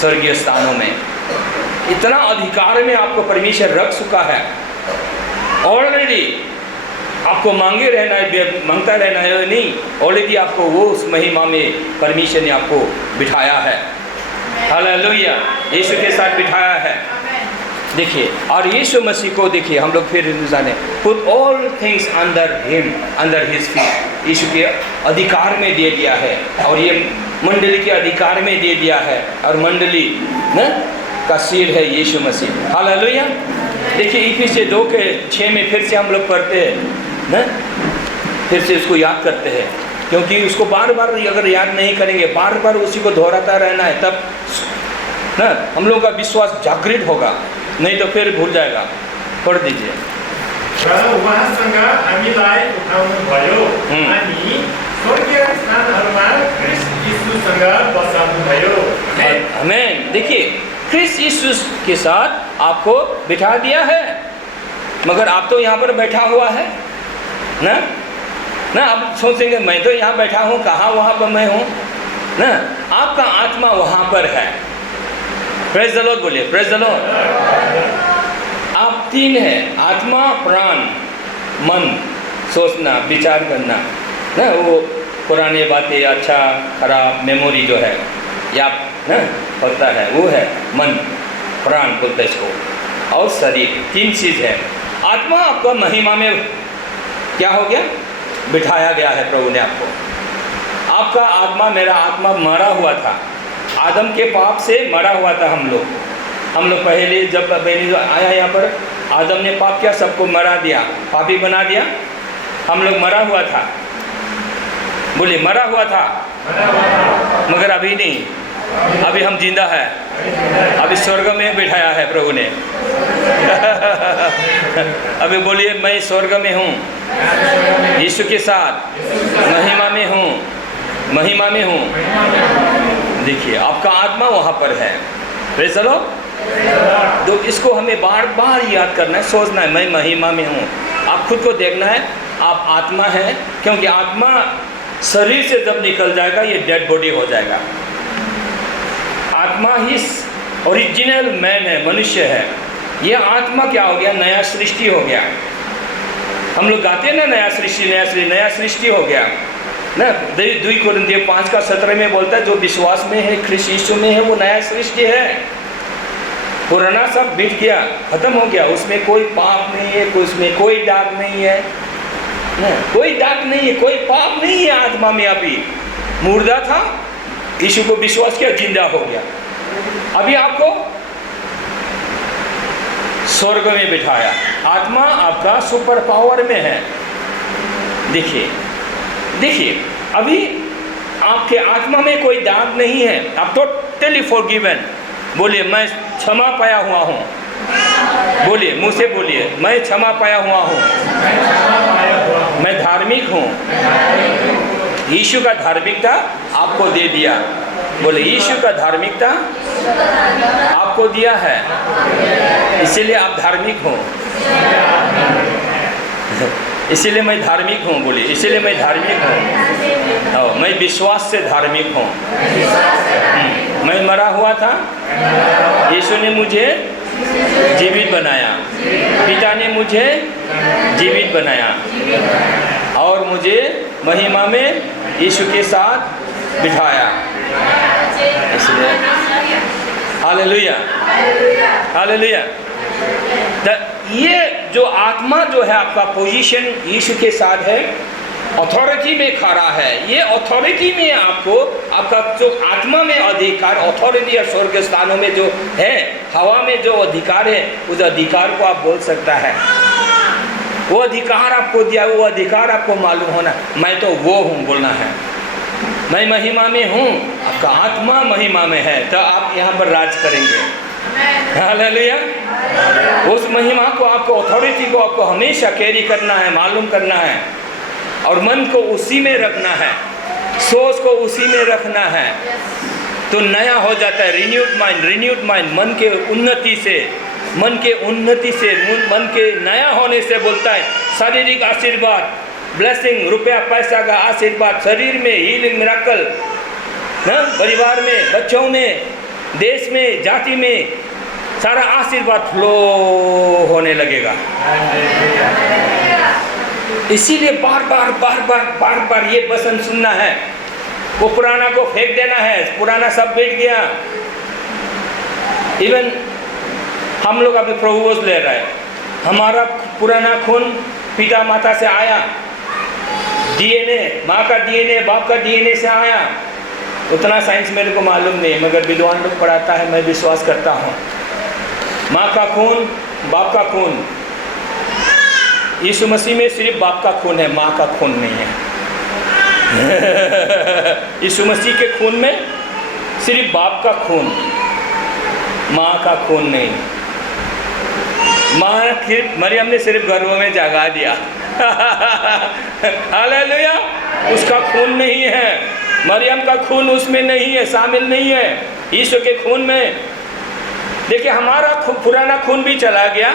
स्वर्गीय स्थानों में। इतना अधिकार में आपको परमेश्वर रख चुका है ऑलरेडी। आपको मांगे रहना है, मांगता रहना है नहीं, ऑलरेडी आपको वो उस महिमा में परमेश्वर ने आपको बिठाया है। हालेलुया, यीशु के साथ बिठाया है। देखिए और यीशु मसीह को देखिए हम लोग फिर जाने, put all things under him, under his feet, यीशु के अधिकार में दे दिया है और ये मंडली के अधिकार में दे दिया है और मंडली न का सिर है यीशु मसीह। हालेलुया। देखिए इफिसियंस 2:6 में फिर से हम लोग पढ़ते हैं न, फिर से उसको याद करते हैं, क्योंकि उसको बार बार अगर याद नहीं करेंगे, बार बार उसी को दोहराता रहना है, तब ना हम लोगों का विश्वास जागृत होगा, नहीं तो फिर भूल जाएगा। पढ़ दीजिए। उहाँसँग हामीलाई उठाउनुभयो अनि स्वर्गीय स्थानहरूमा ख्रीष्ट यीशुसँग बसाउनुभयो। आमेन। देखिए ख्रीष्ट यीशु के साथ आपको बिठा दिया है, मगर आप तो यहाँ पर बैठा हुआ है ना। ना आप सोचेंगे मैं तो यहाँ बैठा हूँ, कहाँ वहाँ पर मैं हूँ ना। आपका आत्मा वहाँ पर है। प्रेज़ द लॉर्ड बोलिए, प्रेज़ द लॉर्ड। आप तीन है, आत्मा, प्राण, मन, सोचना, विचार करना ना। वो पुरानी बातें, अच्छा खराब मेमोरी जो है या ना होता है, वो है मन, प्राण बोलते इसको, और शरीर। तीन चीज़ है। आत्मा आपका महिमा में क्या हो गया, बिठाया गया है प्रभु ने आपको। आपका आत्मा, मेरा आत्मा मरा हुआ था, आदम के पाप से मरा हुआ था। हम लोग पहले जब मैंने आया यहाँ पर, आदम ने पाप किया, सबको मरा दिया, पापी बना दिया। हम लोग मरा हुआ था, बोले मरा हुआ था, मगर अभी नहीं, अभी हम जिंदा है, अभी स्वर्ग में बिठाया है प्रभु ने। अभी बोलिए मैं स्वर्ग में हूँ, यीशु के साथ महिमा में हूँ, महिमा में हूँ। देखिए आपका आत्मा वहाँ पर है। Praise the Lord. तो इसको हमें बार बार याद करना है, सोचना है मैं महिमा में हूँ। आप खुद को देखना है, आप आत्मा है, क्योंकि आत्मा शरीर से जब निकल जाएगा ये डेड बॉडी हो जाएगा। आत्मा ही ओरिजिनल मैन है, मनुष्य है। ये आत्मा क्या हो गया, नया सृष्टि हो गया। हम लोग गाते हैं ना नया सृष्टि, नया सृष्टि, नया सृष्टि हो गया ना। 2 कोरिन्थियों 5:17 में बोलता है जो विश्वास में है, ख्रीष्ट यीशु में है, वो नया सृष्टि है। पुराना सब मिट गया, खत्म हो गया, उसमें कोई पाप नहीं है, उसमें कोई दाग नहीं है ना, कोई दाग नहीं है, कोई पाप नहीं है आत्मा में। अभी मुर्दा था, यीशु को विश्वास किया, जिंदा हो गया, अभी आपको स्वर्ग में बिठाया। आत्मा आपका सुपर पावर में है। देखिए देखिए, अभी आपके आत्मा में कोई दाग नहीं है, आप टोटली फॉरगिवन। बोलिए मैं क्षमा पाया हुआ हूँ, बोलिए मुँह से बोलिए, मैं क्षमा पाया हुआ हूँ, मैं धार्मिक हूँ। यीशु का धार्मिकता आपको दे दिया। बोले यीशु का धार्मिकता आपको दिया है, इसीलिए आप धार्मिक हो। इसीलिए मैं धार्मिक हूँ, बोलिए इसीलिए मैं धार्मिक हूँ। मैं विश्वास से धार्मिक हूँ। मैं मरा हुआ था, यीशु ने मुझे जीवित बनाया, पिता ने मुझे जीवित बनाया और मुझे महिमा में यीशु के साथ बिठाया। इसलिए हालेलुया हालेलुया। ये जो आत्मा जो है आपका पोजीशन यीशु के साथ है, अथॉरिटी में खड़ा है। ये अथॉरिटी में आपको आपका जो आत्मा में अधिकार, अथॉरिटी और स्वर्ग स्थानों में जो है, हवा में जो अधिकार है, उस अधिकार को आप बोल सकता है। वो अधिकार आपको दिया, वो अधिकार आपको मालूम होना, मैं तो वो हूँ बोलना है। मैं महिमा में हूँ, आपका आत्मा महिमा में है, तो आप यहाँ पर राज करेंगे। हालेलुया। उस महिमा को आपको, अथॉरिटी को आपको हमेशा कैरी करना है, मालूम करना है, और मन को उसी में रखना है, सोच को उसी में रखना है, तो नया हो जाता है। रिन्यूड माइंड, मन के उन्नति से, मन के नया होने से बोलता है शारीरिक आशीर्वाद, ब्लेसिंग, रुपया पैसा का आशीर्वाद, शरीर में हीलिंग, मिराकल, परिवार में, बच्चों में, देश में, जाति में, सारा आशीर्वाद फ्लो होने लगेगा। इसीलिए बार बार ये वचन सुनना है। वो पुराना को फेंक देना है, पुराना सब बैठ गया। इवन हम लोग अभी प्रभु ले रहे हैं, हमारा पुराना खून पिता माता से आया, डीएनए, माँ का डीएनए, बाप का डीएनए से आया। उतना साइंस मेरे को मालूम नहीं, मगर विद्वान लोग पढ़ाता है, मैं विश्वास करता हूँ। माँ का खून, बाप का खून, यीशु मसीह में सिर्फ बाप का खून है, माँ का खून नहीं है। यीशु मसीह के खून में सिर्फ बाप का खून, माँ का खून नहीं। माँ मरियम ने सिर्फ गर्भ में जगा दिया। हालेलुया। उसका खून नहीं है, मरियम का खून उसमें नहीं है, शामिल नहीं है यीशु के खून में। देखिए हमारा पुराना खून भी चला गया,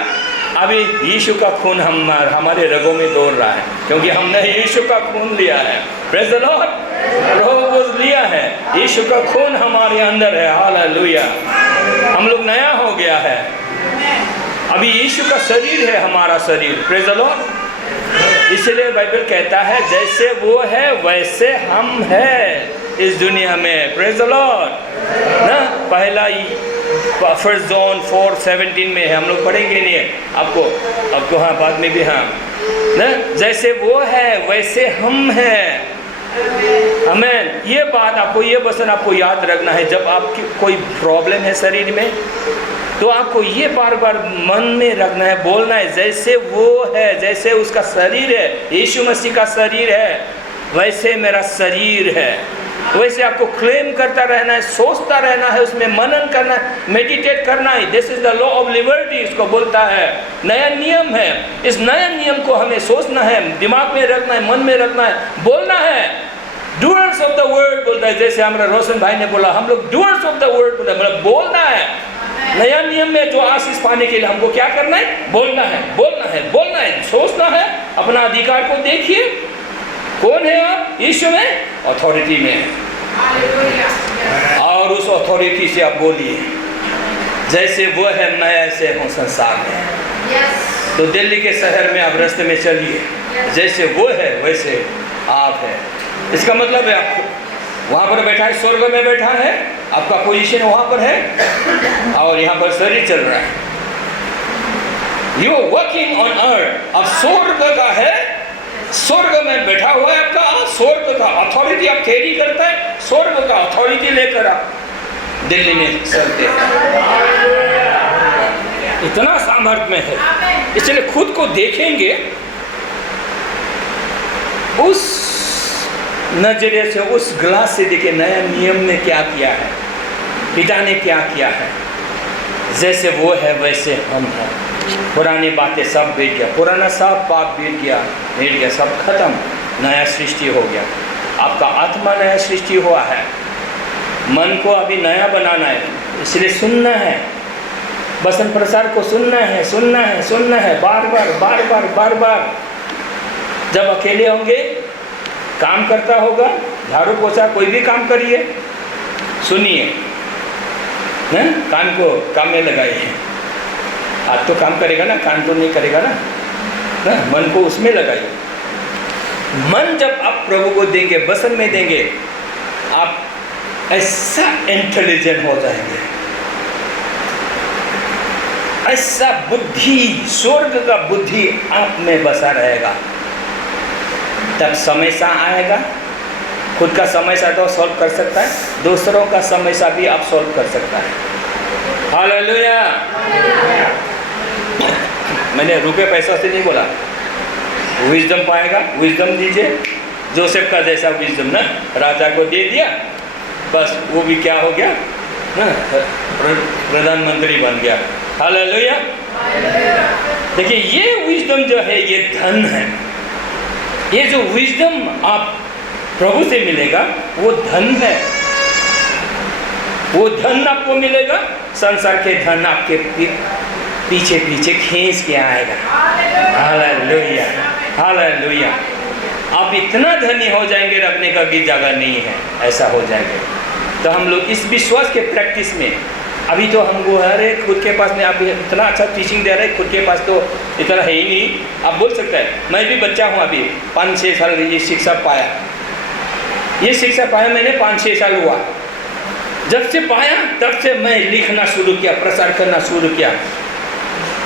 अभी यीशु का खून हमारे रगों में दौड़ रहा है, क्योंकि हमने यीशु का खून लिया है। Praise the Lord. रोज लिया है, यीशु का खून हमारे अंदर है। हालेलुया। हम लोग नया हो गया है, अभी यीशु का शरीर है हमारा शरीर। Praise the Lord. इसलिए बाइबल कहता है जैसे वो है वैसे हम हैं इस दुनिया में। प्रेज़ द लॉर्ड ना। पहला फर्स्ट जॉन 4:17 में है, हम लोग पढ़ेंगे नहीं आपको हाँ बाद में भी, हाँ ना, जैसे वो है वैसे हम हैं। आमीन। ये बात आपको, ये वचन आपको याद रखना है। जब आपकी कोई प्रॉब्लम है शरीर में, तो आपको ये बार बार मन में रखना है, बोलना है जैसे वो है, जैसे उसका शरीर है, यीशु मसीह का शरीर है, वैसे मेरा शरीर है। वैसे आपको क्लेम करता रहना है, सोचता रहना है, उसमें मनन करना है, मेडिटेट करना है। This is the law of liberty, इसको बोलता है। नया नियम है, इस नया नियम को हमें सोचना है, दिमाग में रखना है, मन में रखना है, बोलना है। डूअर्स ऑफ द वर्ड बोलता है, जैसे हमारा रोशन भाई ने बोला, हम लोग डूअर्स ऑफ द वर्ड बोलते हैं, मतलब बोलना है। नया नियम में जो आशीष पाने के लिए हमको क्या करना है? बोलना है, बोलना है, बोलना है, सोचना है। अपना अधिकार को देखिए, कौन है आप? यीशु में अथॉरिटी में है, और उस अथॉरिटी से आप बोलिए जैसे वो है मैं ऐसे हूँ संसार में। तो दिल्ली के शहर में आप रास्ते में चलिए, जैसे वो है वैसे आप है। इसका मतलब है आपको वहाँ पर बैठा है, स्वर्ग में बैठा है, आपका पोजीशन वहाँ पर है और यहाँ पर शरीर चल रहा है। यू वर्किंग ऑन अर्थ, अब स्वर्ग का है, स्वर्ग में बैठा हुआ है आपका, स्वर्ग का अथॉरिटी आप कैरी करता है, स्वर्ग का अथॉरिटी लेकर आप दिल्ली में चलते हैं। इतना सामर्थ्य में है, इसलिए खुद को देखेंगे उस नजरिए से, उस ग्लास से देखिए नया नियम ने क्या किया है, पिता ने क्या किया है। जैसे वो है वैसे हम हैं। पुरानी बातें सब बीत गया, पुराना सब पाप बीत गया, सब खत्म, नया सृष्टि हो गया। आपका आत्मा नया सृष्टि हुआ है, मन को अभी नया बनाना है, इसलिए सुनना है, वचन प्रसार को सुनना है, सुनना है, सुनना है, बार बार बार बार बार बार। जब अकेले होंगे, काम करता होगा, झाड़ू पोछा कोई भी काम करिए, सुनिए, कान को काम में लगाइए। हाथ तो काम करेगा ना, कान तो नहीं करेगा ना, मन को उसमें लगाइए। मन जब आप प्रभु को देंगे, वचन में देंगे, आप ऐसा इंटेलिजेंट हो जाएंगे, ऐसा बुद्धि, स्वर्ग का बुद्धि आप में बसा रहेगा। तब समस्या आएगा, खुद का समस्या तो सॉल्व कर सकता है, दूसरों का समस्या भी आप सॉल्व कर सकता है। हालेलुया। मैंने रुपये पैसा से नहीं बोला, विजडम पाएगा, विजडम दीजिए। जोसेफ का जैसा विजडम ना, राजा को दे दिया, बस वो भी क्या हो गया ना, प्रधानमंत्री बन गया। हालेलुया। देखिए ये विजडम जो है ये धन है। ये जो विजडम आप प्रभु से मिलेगा वो धन है, वो धन आपको मिलेगा, संसार के धन आपके पीछे पीछे खींच के आएगा। Hallelujah, hallelujah. आप इतना धनी हो जाएंगे, रखने का भी जगह नहीं है, ऐसा हो जाएगा। तो हम लोग इस विश्वास के प्रैक्टिस में, अभी तो हमको अरे खुद के पास में, आप इतना अच्छा टीचिंग दे रहे हैं, खुद के पास तो इतना है ही नहीं। आप बोल सकते हैं मैं भी बच्चा हूँ, अभी 5-6 साल ये शिक्षा पाया, ये शिक्षा पाया मैंने 5-6 साल हुआ। जब से पाया तब से मैं लिखना शुरू किया, प्रसार करना शुरू किया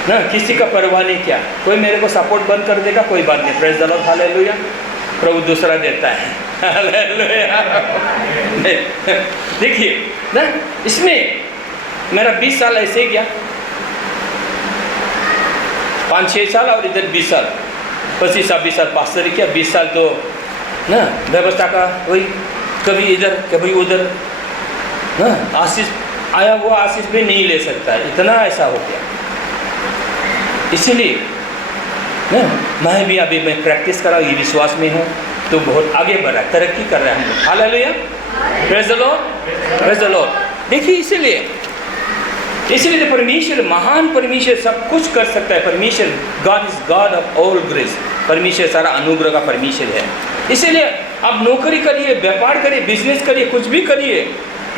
ना, किसी का परवाह नहीं किया। कोई मेरे को सपोर्ट बंद कर देगा, कोई बात नहीं, प्रेज द लॉर्ड, हालेलुया। प्रभु दूसरा देता है, हालेलुया। देखिए ना, इसमें मेरा 20 साल ऐसे ही गया, 5-6 साल और इधर 20 साल, 25-26 साल पास्टरी किया, 20 साल तो ना व्यवस्था का वही, कभी इधर कभी उधर ना, आशीष आया हुआ आशीष भी नहीं ले सकता, इतना ऐसा हो गया। इसीलिए ना मैं भी अभी मैं प्रैक्टिस कर रहा हूँ, ये विश्वास में हूँ, तो बहुत आगे बढ़ा, तरक्की कर रहे हैं हम लोग। Hallelujah, praise the Lord, praise the Lord. देखिए इसलिए परमेश्वर, महान परमेश्वर सब कुछ कर सकता है। परमेश्वर God is God of all grace, परमेश्वर सारा अनुग्रह का परमेश्वर है। इसीलिए आप नौकरी करिए, व्यापार करिए, बिजनेस करिए, कुछ भी करिए,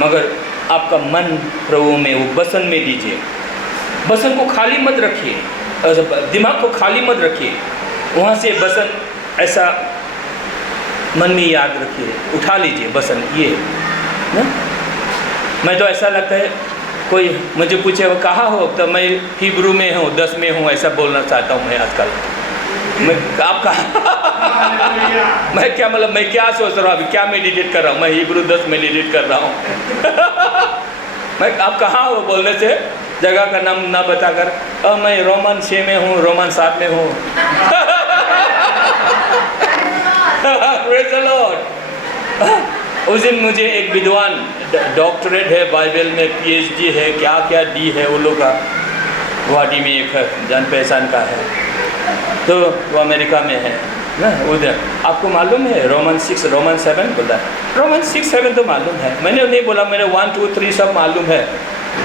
मगर आपका मन प्रभु में, वो वचन में दीजिए। वचन को खाली मत रखिए, दिमाग को खाली मत रखिए, वहाँ से वचन ऐसा मन में याद रखिए, उठा लीजिए वचन ये ना। मैं तो ऐसा लगता है, कोई मुझे पूछे वो कहाँ हो, तो मैं हिब्रू में हूँ, 10 में हूँ, ऐसा बोलना चाहता हूँ मैं आजकल। मैं आप कहाँ मैं क्या मतलब, मैं क्या सोच रहा हूँ अभी, क्या मेडिटेट कर रहा हूँ, मैं हिब्रू 10 मेडिटेट कर रहा हूँ। मैं आप कहाँ हो बोलने से जगह का नाम ना बताकर, मैं रोमन 6 में हूँ, रोमन 7 में हूँ। Praise the Lord. उस दिन मुझे एक विद्वान, डॉक्टरेट है बाइबल में, PhD है, क्या क्या डी है वो लोग का, गुवाहाटी में एक जान पहचान का है, तो वो अमेरिका में है ना उधर। आपको मालूम है रोमन 6 रोमन 7 बोला है, रोमन 6-7 तो मालूम है, मैंने नहीं बोला, मैंने 1, 2, 3 सब मालूम है,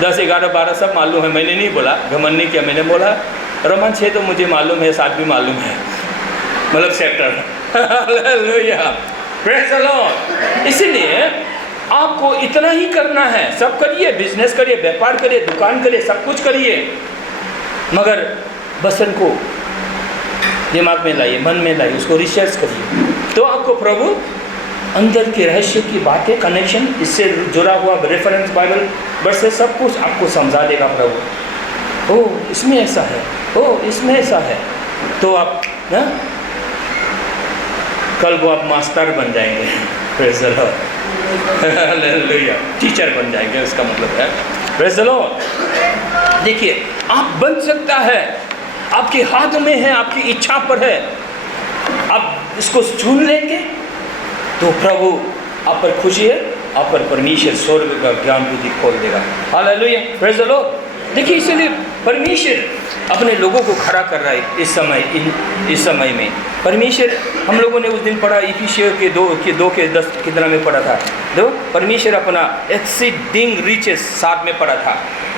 10, 11, 12 सब मालूम है, मैंने नहीं बोला, घमंड नहीं किया, मैंने बोला रोमन 6 तो मुझे मालूम है, 7 भी मालूम है, मतलब chapter. Hallelujah, praise the Lord. इसलिए आपको इतना ही करना है, सब करिए, बिजनेस करिए, व्यापार करिए, दुकान करिए, सब कुछ करिए, मगर वचन को दिमाग में लाइए, मन में लाइए, उसको रिसर्च करिए, तो आपको प्रभु अंदर के रहस्य की बातें, कनेक्शन, इससे जुड़ा हुआ रेफरेंस बाइबल वर्स सब कुछ आपको समझा देगा प्रभु। ओ इसमें ऐसा है, ओ इसमें ऐसा है, तो आप ना कल को आप मास्टर बन जाएंगे, praise the Lord, hallelujah, teacher बन जाएंगे, उसका मतलब है प्रेज़ द लॉर्ड। देखिए आप बन सकता है, आपके हाथ में है, आपकी इच्छा पर है, आप इसको चुन लेंगे तो प्रभु आप पर खुशी है, आप पर परमेश्वर स्वर्ग का ज्ञान बुद्धि खोल देगा, हालेलुया, प्रेज़ द लॉर्ड। देखिए इसलिए परमेश्वर अपने लोगों को खड़ा कर रहा है इस समय में। परमेश्वर, हम लोगों ने उस दिन पढ़ा इफिसियों के 2:10 कितना में पढ़ा था, दो परमेश्वर अपना एक्सीडिंग रिचेस 7 में पढ़ा था।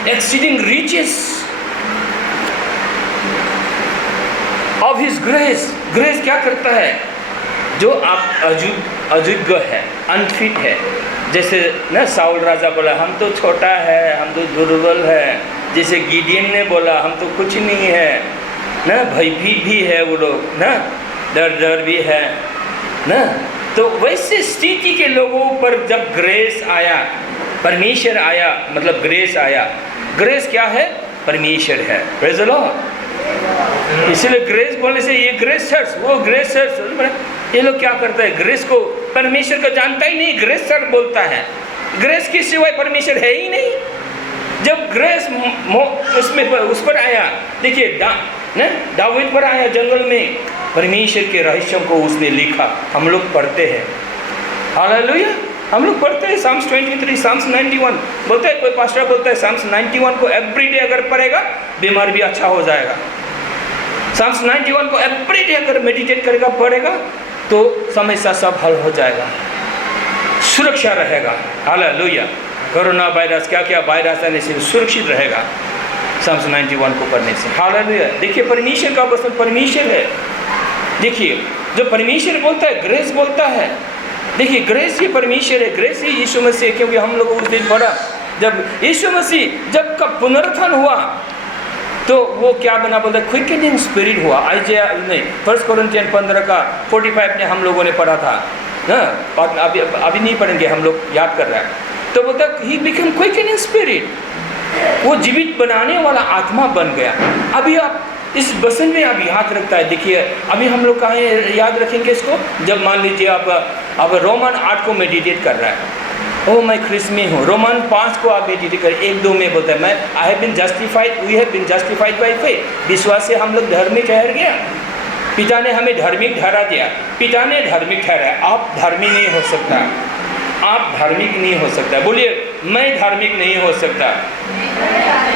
Exceeding riches of his grace. Grace क्या करता है? जो आप अयोग्य है, अनफिट है, जैसे ना साउल राजा बोला हम तो छोटा है, हम तो दुर्बल है, जैसे गिडियन ने बोला हम तो कुछ नहीं है ना, भयभीत भी है वो लोग ना, डर भी है ना। तो वैसे स्थिति के लोगों पर जब ग्रेस आया, परमेश्वर आया, मतलब ग्रेस आया। ग्रेस क्या है? परमेश्वर है, प्रेज़ द लॉर्ड। इसलिए ग्रेस बोलने से ये ग्रेस चर्च, वो ग्रेस चर्च, ये लोग क्या करते हैं? ग्रेस को, परमेश्वर को जानता ही नहीं, ग्रेस चर्च बोलता है। ग्रेस के सिवाय परमेश्वर है ही नहीं। जब ग्रेस उसमें उस पर आया, देखिए दाऊद पर आया जंगल में, परमेश्वर के रहस्यों को उसने लिखा, हम लोग पढ़ते हैं, हालेलुया, हम लोग पढ़ते हैं। साम्स 23, साम्स 91 बोलते हैं, कोई पास्टर बोलता है साम्स 91 को एवरीडे अगर पढ़ेगा बीमार भी अच्छा हो जाएगा। साम्स 91 को एवरीडे अगर मेडिटेट करेगा, पढ़ेगा, तो समस्या सब हल हो जाएगा, सुरक्षा रहेगा, हालेलुया। कोरोना वायरस क्या क्या वायरस आने से सुरक्षित रहेगा साम्स 91 को पढ़ने से, हालेलुया। देखिए परमेश्वर का वचन परमेश्वर है। देखिए जो परमेश्वर बोलता है, ग्रेस बोलता है। देखिए ग्रेस ही परमेश्वर है, ग्रेस ही यीशु मसीह। क्योंकि हम लोग उस दिन पढ़ा, जब यीशु मसीह जब का पुनरुत्थान हुआ तो वो क्या बना, बोलता है क्विकनिंग स्पिरिट हुआ। आइजिया नहीं, 1 कोरिन्थियन 15 का 45 ने हम लोगों ने पढ़ा था ना, अभी नहीं पढ़ेंगे, हम लोग याद कर रहे हैं। तो बोलता ही बिकम क्विकनिंग स्पिरिट, वो जीवित बनाने वाला आत्मा बन गया। अभी आप इस वचन में आप याद रखता है। देखिए अभी हम लोग कहाँ याद रखेंगे इसको? जब मान लीजिए आप रोमन 8 को मेडिटेट कर रहा है, ओ मैं ख्रिस्त में हूँ, रोमन 5 को आप मेडिटेट करें, 1-2 में बोलता है मैं I have been justified, we have been justified by faith. विश्वास से हम लोग धार्मिक ठहर गया, पिता ने हमें धार्मिक ठहरा दिया, पिता ने धार्मिक ठहराया। आप धार्मिक नहीं हो सकता, आप धार्मिक नहीं हो सकता। बोलिए मैं धार्मिक नहीं हो सकता,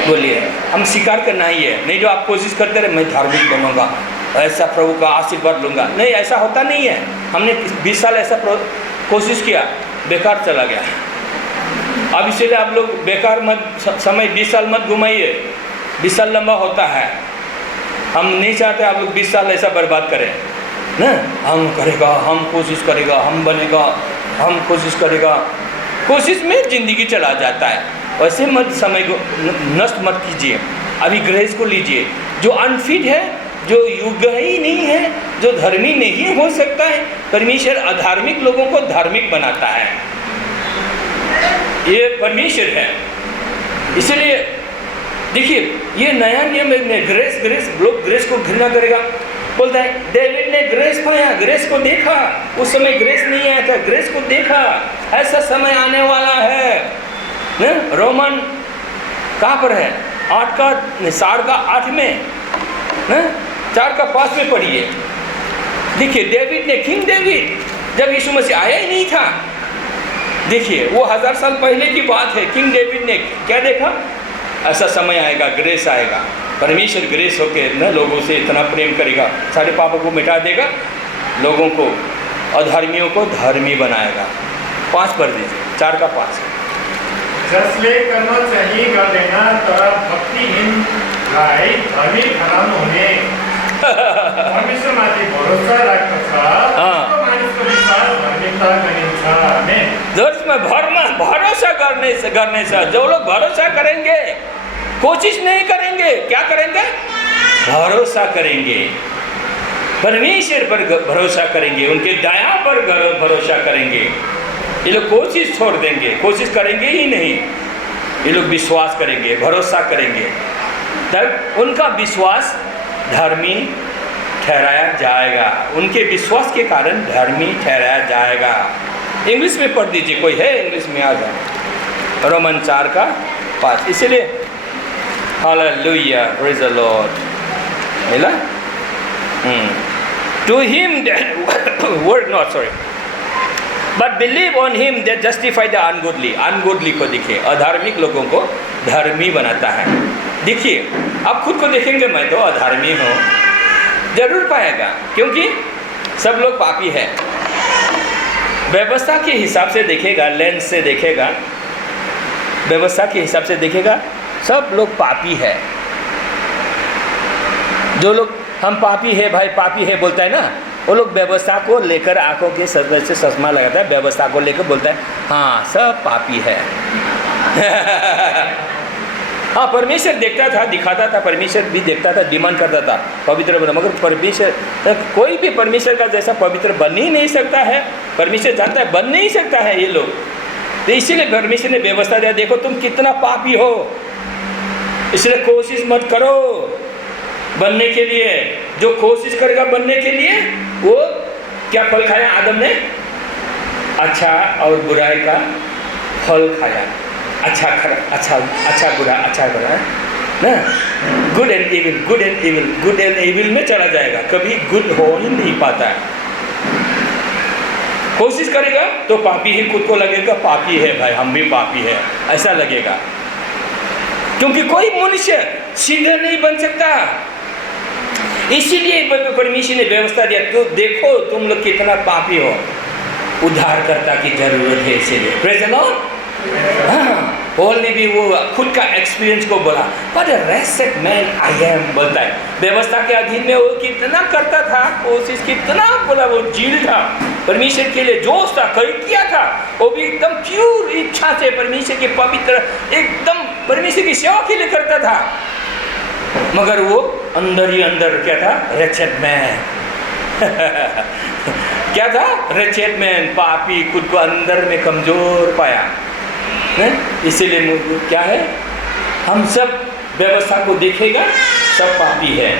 बोलिए। हम स्वीकार करना ही है, नहीं जो आप कोशिश करते रहे मैं धार्मिक बनूंगा, ऐसा प्रभु का आशीर्वाद लूँगा, नहीं, ऐसा होता नहीं है। हमने 20 साल ऐसा कोशिश किया, बेकार चला गया। अब इसीलिए आप लोग बेकार मत समय 20 साल मत घुमाइए, 20 साल लंबा होता है। हम नहीं चाहते आप लोग 20 साल ऐसा बर्बाद करें ना। हम करेगा, हम कोशिश करेगा, हम बनेगा, हम कोशिश करेगा, कोशिश में ज़िंदगी चला जाता है। वैसे मत समय को नष्ट मत कीजिए। अभी ग्रेस को लीजिए। जो अनफिट है, जो योग्य ही नहीं है, जो धर्मी नहीं हो सकता है, परमेश्वर अधार्मिक लोगों को धार्मिक बनाता है, ये परमेश्वर है। इसलिए देखिए ये नया नियम है, ग्रेस लोग ग्रेस को घृणा करेगा। बोलता है डेविड ने ग्रेस पाया, ग्रेस को देखा, उस समय ग्रेस नहीं आया था, ग्रेस को देखा। ऐसा समय आने वाला है ना। रोमन कहाँ पर है? 8 में ना, 4 का 5 में पढ़िए। देखिए डेविड ने, किंग डेविड जब यीशु मसीह आया ही नहीं था, देखिए वो 1000 साल पहले की बात है। किंग डेविड ने क्या देखा? ऐसा समय आएगा, ग्रेस आएगा, परमेश्वर ग्रेस होके न लोगों से इतना प्रेम करेगा, सारे पापों को मिटा देगा, लोगों को, अधर्मियों को धर्मी बनाएगा। 5 पढ़ दीजिए, 4 का 5। जसले कर्म चाहिँ गर्दैन तर भक्तिहीन लाई धर्मी ठहराउनु हुने, परमेश्वरमाथि भरोसा राख्दछ, उसको मानिसको विश्वास धार्मिकता गरिन्छ। आमेन। में भरोसा करने से जो लोग भरोसा करेंगे, कोशिश नहीं करेंगे, क्या करेंगे? भरोसा करेंगे। परमेश्वर पर भरोसा करेंगे, उनके दया पर भरोसा करेंगे। ये लोग कोशिश छोड़ देंगे, कोशिश करेंगे ही नहीं, ये लोग विश्वास करेंगे, भरोसा करेंगे, तब उनका विश्वास धर्मी ठहराया जाएगा। उनके विश्वास के कारण धर्मी ठहराया जाएगा। इंग्लिश में पढ़ दीजिए, कोई है इंग्लिश में आ जाए, रोमन 4:5। इसलिए हालेलुया, प्रेज द लॉर्ड। मिला? To him that word not sorry, but believe on him that justify the ungodly। अनगोडली को देखिए, अधार्मिक लोगों को धर्मी बनाता है। देखिए, आप खुद को देखेंगे, मैं तो अधार्मी हूँ, जरूर पाएगा, क्योंकि सब लोग पापी है। व्यवस्था के हिसाब से देखेगा, लेंस से देखेगा, व्यवस्था के हिसाब से देखेगा, सब लोग पापी है। जो लोग हम पापी है भाई, पापी है बोलता है ना, वो लोग व्यवस्था को लेकर आंखों के सर से चश्मा लगाता है, व्यवस्था को लेकर बोलता है हाँ सब पापी है। हाँ, परमेश्वर देखता था, दिखाता था, परमेश्वर भी देखता था, डिमांड करता था पवित्र बनो, मगर परमेश्वर कोई भी परमेश्वर का जैसा पवित्र बन ही नहीं सकता है। परमेश्वर जानता है बन नहीं सकता है ये लोग, तो इसीलिए परमेश्वर ने व्यवस्था दिया, देखो तुम कितना पापी हो, इसलिए कोशिश मत करो बनने के लिए। जो कोशिश करेगा बनने के लिए, वो क्या फल खाया आदम ने? अच्छा और बुराई का फल खाया। अच्छा बुरा ना, good and evil, good and evil में चला जाएगा, कभी गुड हो ही नहीं पाता है। कोशिश करेगा तो पापी ही, खुद को लगेगा पापी है भाई, हम भी पापी है, ऐसा लगेगा, क्योंकि कोई मनुष्य सीधा नहीं बन सकता। इसीलिए परमेश्वर ने व्यवस्था दिया, तो देखो तुम लोग कितना पापी हो, उद्धारकर्ता की जरूरत है, इसीलिए प्रेज़ द लॉर्ड। पॉल ने भी वो खुद का एक्सपीरियंस को बोला, what a reset man I am, बोलता है व्यवस्था के अधीन में वो कितना करता था कोशिश, कितना बोला वो जील था, परमेश्वर के लिए जोश था, कई किया था, वो भी एकदम प्योर इच्छा से परमेश्वर के पवित्र, एकदम परमेश्वर की सेवा के लिए करता था, मगर वो अंदर ही अंदर क्या था? Wretched man. क्या था? रेचेड मैन, पापी, खुद को अंदर में कमजोर पाया। इसीलिए क्या है, हम सब व्यवस्था को देखेगा, सब पापी है।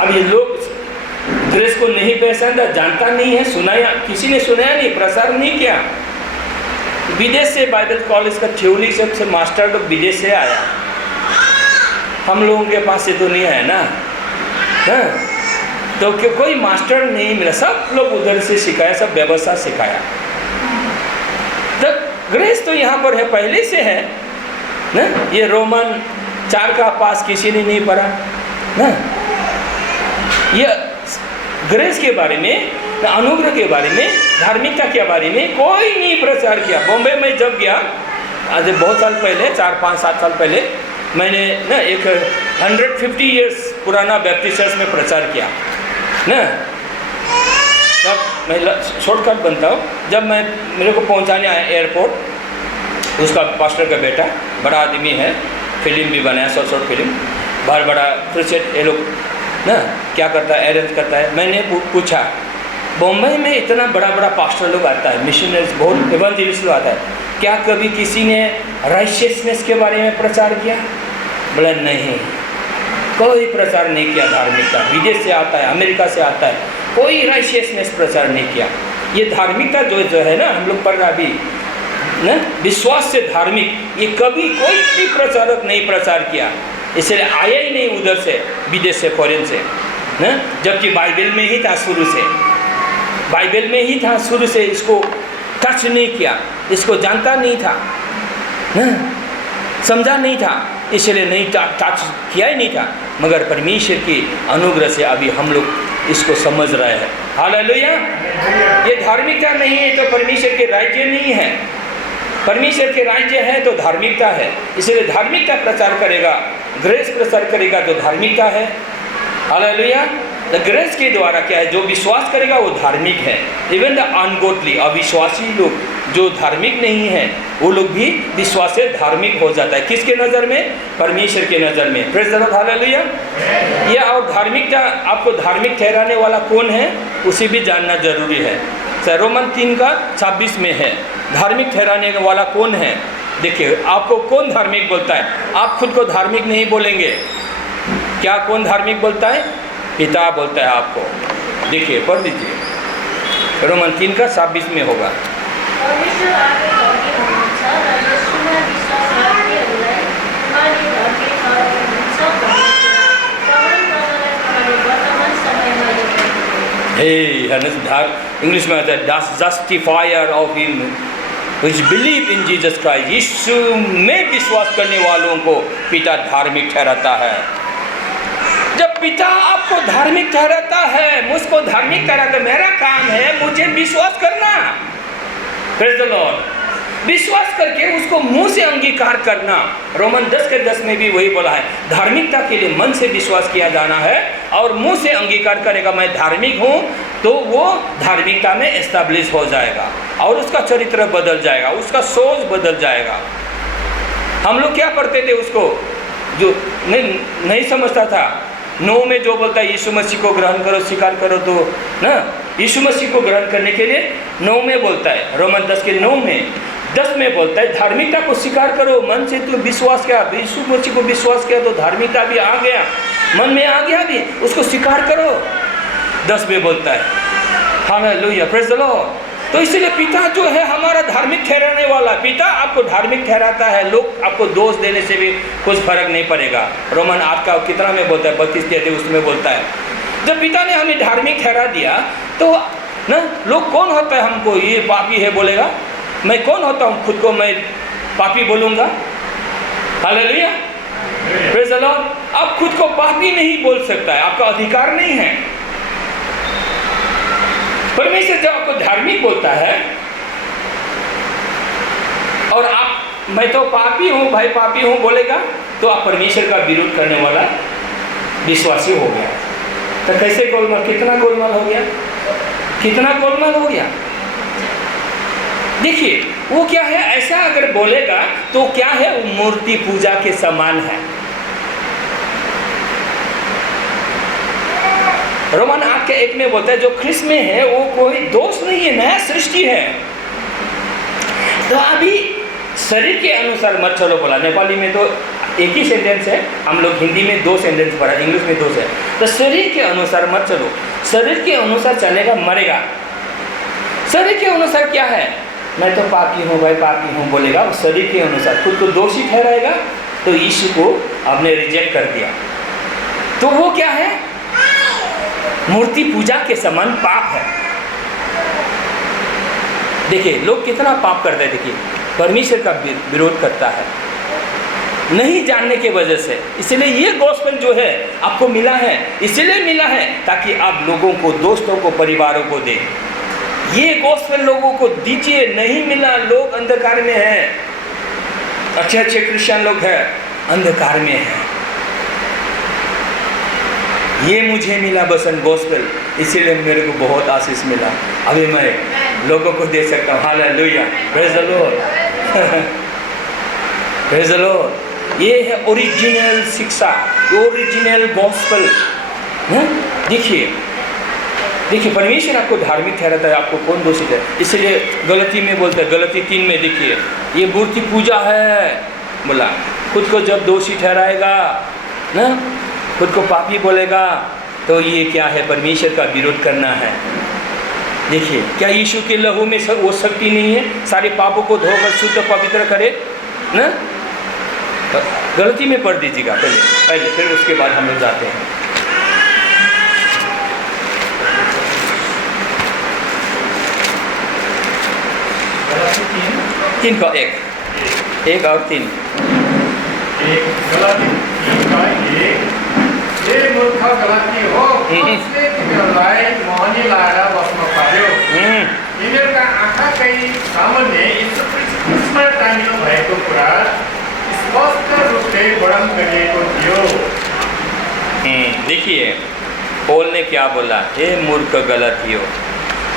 अब ये लोग ग्रेस को नहीं पहचानता, जानता नहीं है, सुनाया, किसी ने सुनाया नहीं, प्रसार नहीं किया। विदेश से बाइबल कॉलेज का थ्योरी से मास्टर लोग विदेश से आया, हम लोगों के पास से तो नहीं आया ना, तो कोई मास्टर नहीं मिला, सब लोग उधर से सिखाया, सब व्यवस्था सिखाया। तो ग्रेस तो यहाँ पर है, पहले से है ना। ये रोमन 4 का पास किसी ने नहीं पढ़ा ना। ये ग्रेस के बारे में, अनुग्रह के बारे में, धार्मिकता के बारे में कोई नहीं प्रचार किया। बॉम्बे में जब गया, आज बहुत साल पहले, 4, 5, 7 साल पहले, मैंने ना एक 150 इयर्स पुराना बैप्टिस्ट चर्च में प्रचार किया ना। तब मैं शॉर्टकट बनता हूँ, जब मेरे को पहुँचाने आया एयरपोर्ट, उसका पास्टर का बेटा बड़ा आदमी है, फिल्म भी बनाया, शॉर्ट फिल्म, बहुत बड़ा क्रिकेट, ये लोग ना क्या करता है, अरेंज करता है। मैंने पूछा, बॉम्बे में इतना बड़ा बड़ा पास्टर लोग आता है, मिशनरीज, बहुत एवेंजलिस्ट लोग आता है, क्या कभी किसी ने राइशियसनेस के बारे में प्रचार किया? बोला नहीं, कोई प्रचार नहीं किया धार्मिकता। विदेश से आता है, अमेरिका से आता है, कोई राइशियसनेस प्रचार नहीं किया। ये धार्मिकता जो है ना, हम लोग पढ़ रहा अभी ना, विश्वास से धार्मिक, ये कभी कोई भी प्रचारक नहीं प्रचार किया, इसलिए आया ही नहीं उधर से, विदेश से, फॉरेन से ना। जबकि बाइबल में ही था शुरू से, बाइबल में ही था शुरू से, इसको टच नहीं किया, इसको जानता नहीं था ना, समझा नहीं था, इसलिए नहीं टच किया ही नहीं था। मगर परमेश्वर की अनुग्रह से अभी हम लोग इसको समझ रहे हैं। हालेलुया। ये धार्मिकता नहीं है तो परमेश्वर के राज्य नहीं है, परमेश्वर के राज्य है तो धार्मिकता है। इसलिए धार्मिकता प्रचार करेगा, ग्रेस प्रचार करेगा जो धार्मिकता है। हालेलुया। द ग्रेस के द्वारा क्या है, जो विश्वास करेगा वो धार्मिक है। इवन द अनगॉडली, अविश्वासी लोग जो धार्मिक नहीं है, वो लोग भी विश्वास से धार्मिक हो जाता है। किसके नज़र में? परमेश्वर के नज़र में। Praise the Lord, hallelujah. ये और धार्मिकता, आपको धार्मिक ठहराने वाला कौन है उसे भी जानना जरूरी है। रोमन 3:26 में है, धार्मिक ठहराने वाला कौन है। देखिए, आपको कौन धार्मिक बोलता है? आप खुद को धार्मिक नहीं बोलेंगे। क्या कौन धार्मिक बोलता है? पिता बोलता है आपको। देखिए, पढ़ लीजिए, रोमन 3:26 में होगा। परमेश्वर आफै धर्मी हुनुहुन्छ र यसुमा विश्वास राख्नेहरूलाई उहाँले धर्मी ठहराउनुहुन्छ भन्ने कुरा प्रमाण गर्नलाई उहाँले वर्तमान समयमा लेख्नुभएको। इंग्लिश में आता है justifier of him which believe in Jesus Christ। यीशु में विश्वास करने वालों को पिता धार्मिक ठहराता है। जब पिता आपको धार्मिक ठहराता है, मुझको धार्मिक ठहराता है, मेरा काम है मुझे विश्वास करना। Praise the Lord. विश्वास करके उसको मुंह से अंगीकार करना। रोमन 10:10 में भी वही बोला है, धार्मिकता के लिए मन से विश्वास किया जाना है और मुंह से अंगीकार करेगा मैं धार्मिक हूँ, तो वो धार्मिकता में एस्टैब्लिश हो जाएगा और उसका चरित्र बदल जाएगा, उसका सोच बदल जाएगा। हम लोग क्या करते थे, उसको जो नहीं समझता था, 9 में जो बोलता है यीशु मसीह को ग्रहण करो, स्वीकार करो, तो ना यीशु मसीह को ग्रहण करने के लिए 9 में बोलता है, रोमन 10:9 में 10 में बोलता है धार्मिकता को स्वीकार करो, मन से तो विश्वास किया, यीशु मसीह को विश्वास किया तो धार्मिकता भी आ गया, मन में आ गया भी, उसको स्वीकार करो। 10 में बोलता है, हालेलुया, प्रेज़ द लॉर्ड। तो इसलिए पिता जो है हमारा धार्मिक ठहराने वाला, पिता आपको धार्मिक ठहराता है। लोग आपको दोष देने से भी कुछ फर्क नहीं पड़ेगा। रोमन 8 कितना में बोलता है, 32-33 उसमें बोलता है, जब पिता ने हमें धार्मिक ठहरा दिया तो ना लोग कौन होता है हमको ये पापी है बोलेगा? मैं कौन होता हूँ खुद को मैं पापी बोलूँगा? Hallelujah, praise the Lord. आप खुद को पापी नहीं बोल सकता है, आपका अधिकार नहीं है। परमेश्वर जब आपको धार्मिक बोलता है और आप मैं तो पापी हूँ भाई, पापी हूँ बोलेगा, तो आप परमेश्वर का विरोध करने वाला विश्वासी हो गया। तो कैसे गोलमाल, कितना गोलमाल हो गया, कितना गोलमाल हो गया। देखिए वो क्या है, ऐसा अगर बोलेगा तो क्या है, वो मूर्ति पूजा के समान है। रोमन 8:1 में बोलता है जो ख्रिस्त में है वो कोई दोष नहीं है, नया सृष्टि है। तो अभी शरीर के अनुसार मत चलो बोला। नेपाली में तो एक ही सेंटेंस है, हम लोग हिंदी में 2 सेंटेंस पढ़ा, इंग्लिश में 2 है। तो शरीर के अनुसार मत चलो, शरीर के अनुसार चलेगा मरेगा। शरीर के अनुसार क्या है, मैं तो पापी हूँ भाई, पापी हूँ बोलेगा, वो शरीर के अनुसार खुद को दोषी ठहराएगा, तो यीशु को आपने रिजेक्ट कर दिया। तो वो क्या है, मूर्ति पूजा के समान पाप है। देखिए लोग कितना पाप करते हैं, देखिए परमेश्वर का विरोध करता है नहीं जानने के वजह से। इसलिए ये गॉस्पेल जो है आपको मिला है, इसलिए मिला है ताकि आप लोगों को, दोस्तों को, परिवारों को दें। ये गॉस्पेल लोगों को दीजिए, नहीं मिला, लोग अंधकार में हैं, अच्छे अच्छे क्रिश्चियन लोग हैं अंधकार में हैं। ये मुझे मिला बसन गॉस्पेल, इसीलिए मेरे को बहुत आशीष मिला, अभी मैं लोगों को दे सकता हूँ। Hallelujah, praise the Lord, praise the Lord. ये है ओरिजिनल शिक्षा, ओरिजिनल गॉस्पेल। देखिए देखिए परमेश्वर आपको धार्मिक ठहराता है, आपको कौन दोषी है। इसलिए गलती में बोलता है, गलती 3 में देखिए, ये मूर्ति पूजा है बोला। खुद को जब दोषी ठहराएगा ना, खुद को पापी बोलेगा, तो ये क्या है, परमेश्वर का विरोध करना है। देखिए क्या यीशु के लहू में वो शक्ति नहीं है सारे पापों को धोकर शुद्ध पवित्र करे ना? तो गलती में पढ़ दीजिएगा पहले, फिर उसके बाद हम लोग जाते हैं। तीन का एक और 3 मूर्ख गलती हो, उसले तिनीहरूलाई मोहनी लाएर बस्न पार्यो। यिनीहरूका आँखाकै सामान्य यीशु क्रिस्टमा टाँगिनु भएको कुरा स्पष्ट रूपले वर्णन गरिएको थियो। देखिए पौल ने क्या बोला, हे मूर्ख गलतियों,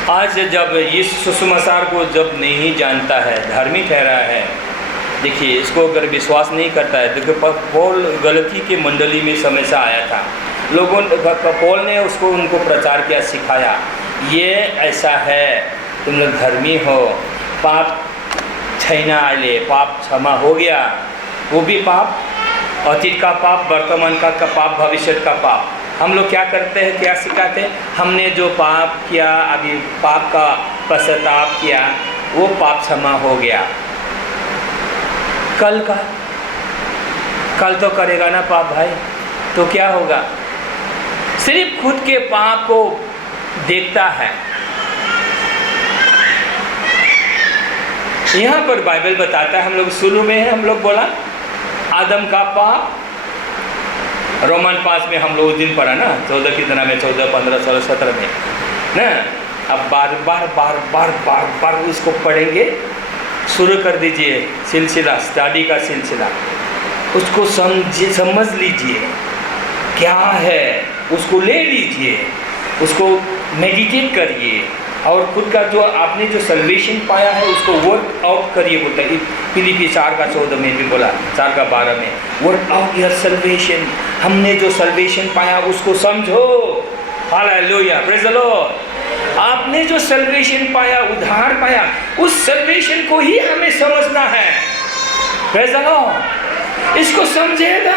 आज जब इस सुसमाचार को जब नहीं जानता है, धार्मिक ठहरा है, देखिए इसको अगर विश्वास नहीं करता है, देखिए पौल गलती के मंडली में समय से आया था, लोगों पौल ने उसको उनको प्रचार किया, सिखाया, ये ऐसा है, तुम लोग धर्मी हो, पाप छैना आले, पाप क्षमा हो गया, वो भी पाप, अतीत का पाप, वर्तमान का पाप, भविष्य का पाप। हम लोग क्या करते हैं, क्या सिखाते हैं, हमने जो पाप किया, अभी पाप का पश्चाताप किया, वो पाप क्षमा हो गया, कल का, कल तो करेगा ना पाप भाई, तो क्या होगा? सिर्फ खुद के पाप को देखता है। यहाँ पर बाइबल बताता है, हम लोग शुरू में है, हम लोग बोला आदम का पाप, रोमन 5 में हम लोग उस दिन पढ़ा ना, 14 कितना में, 14, 15, 16, 17 में ना। अब बार बार बार बार बार बार उसको पढ़ेंगे, शुरू कर दीजिए सिलसिला, स्टडी का सिलसिला, उसको समझ लीजिए क्या है, उसको ले लीजिए, उसको मेडिटेट करिए, और खुद का जो आपने जो सल्वेशन पाया है उसको वर्क आउट करिए। बोलता है फिलिपी 4:14 में भी बोला, 4:12 में, वर्क आउट योर सल्वेशन, हमने जो सल्वेशन पाया उसको समझो। Hallelujah, praise the Lord. आपने जो सल्वेशन पाया, उद्धार पाया, उस सल्वेशन को ही हमें समझना है। Praise the Lord. इसको समझेगा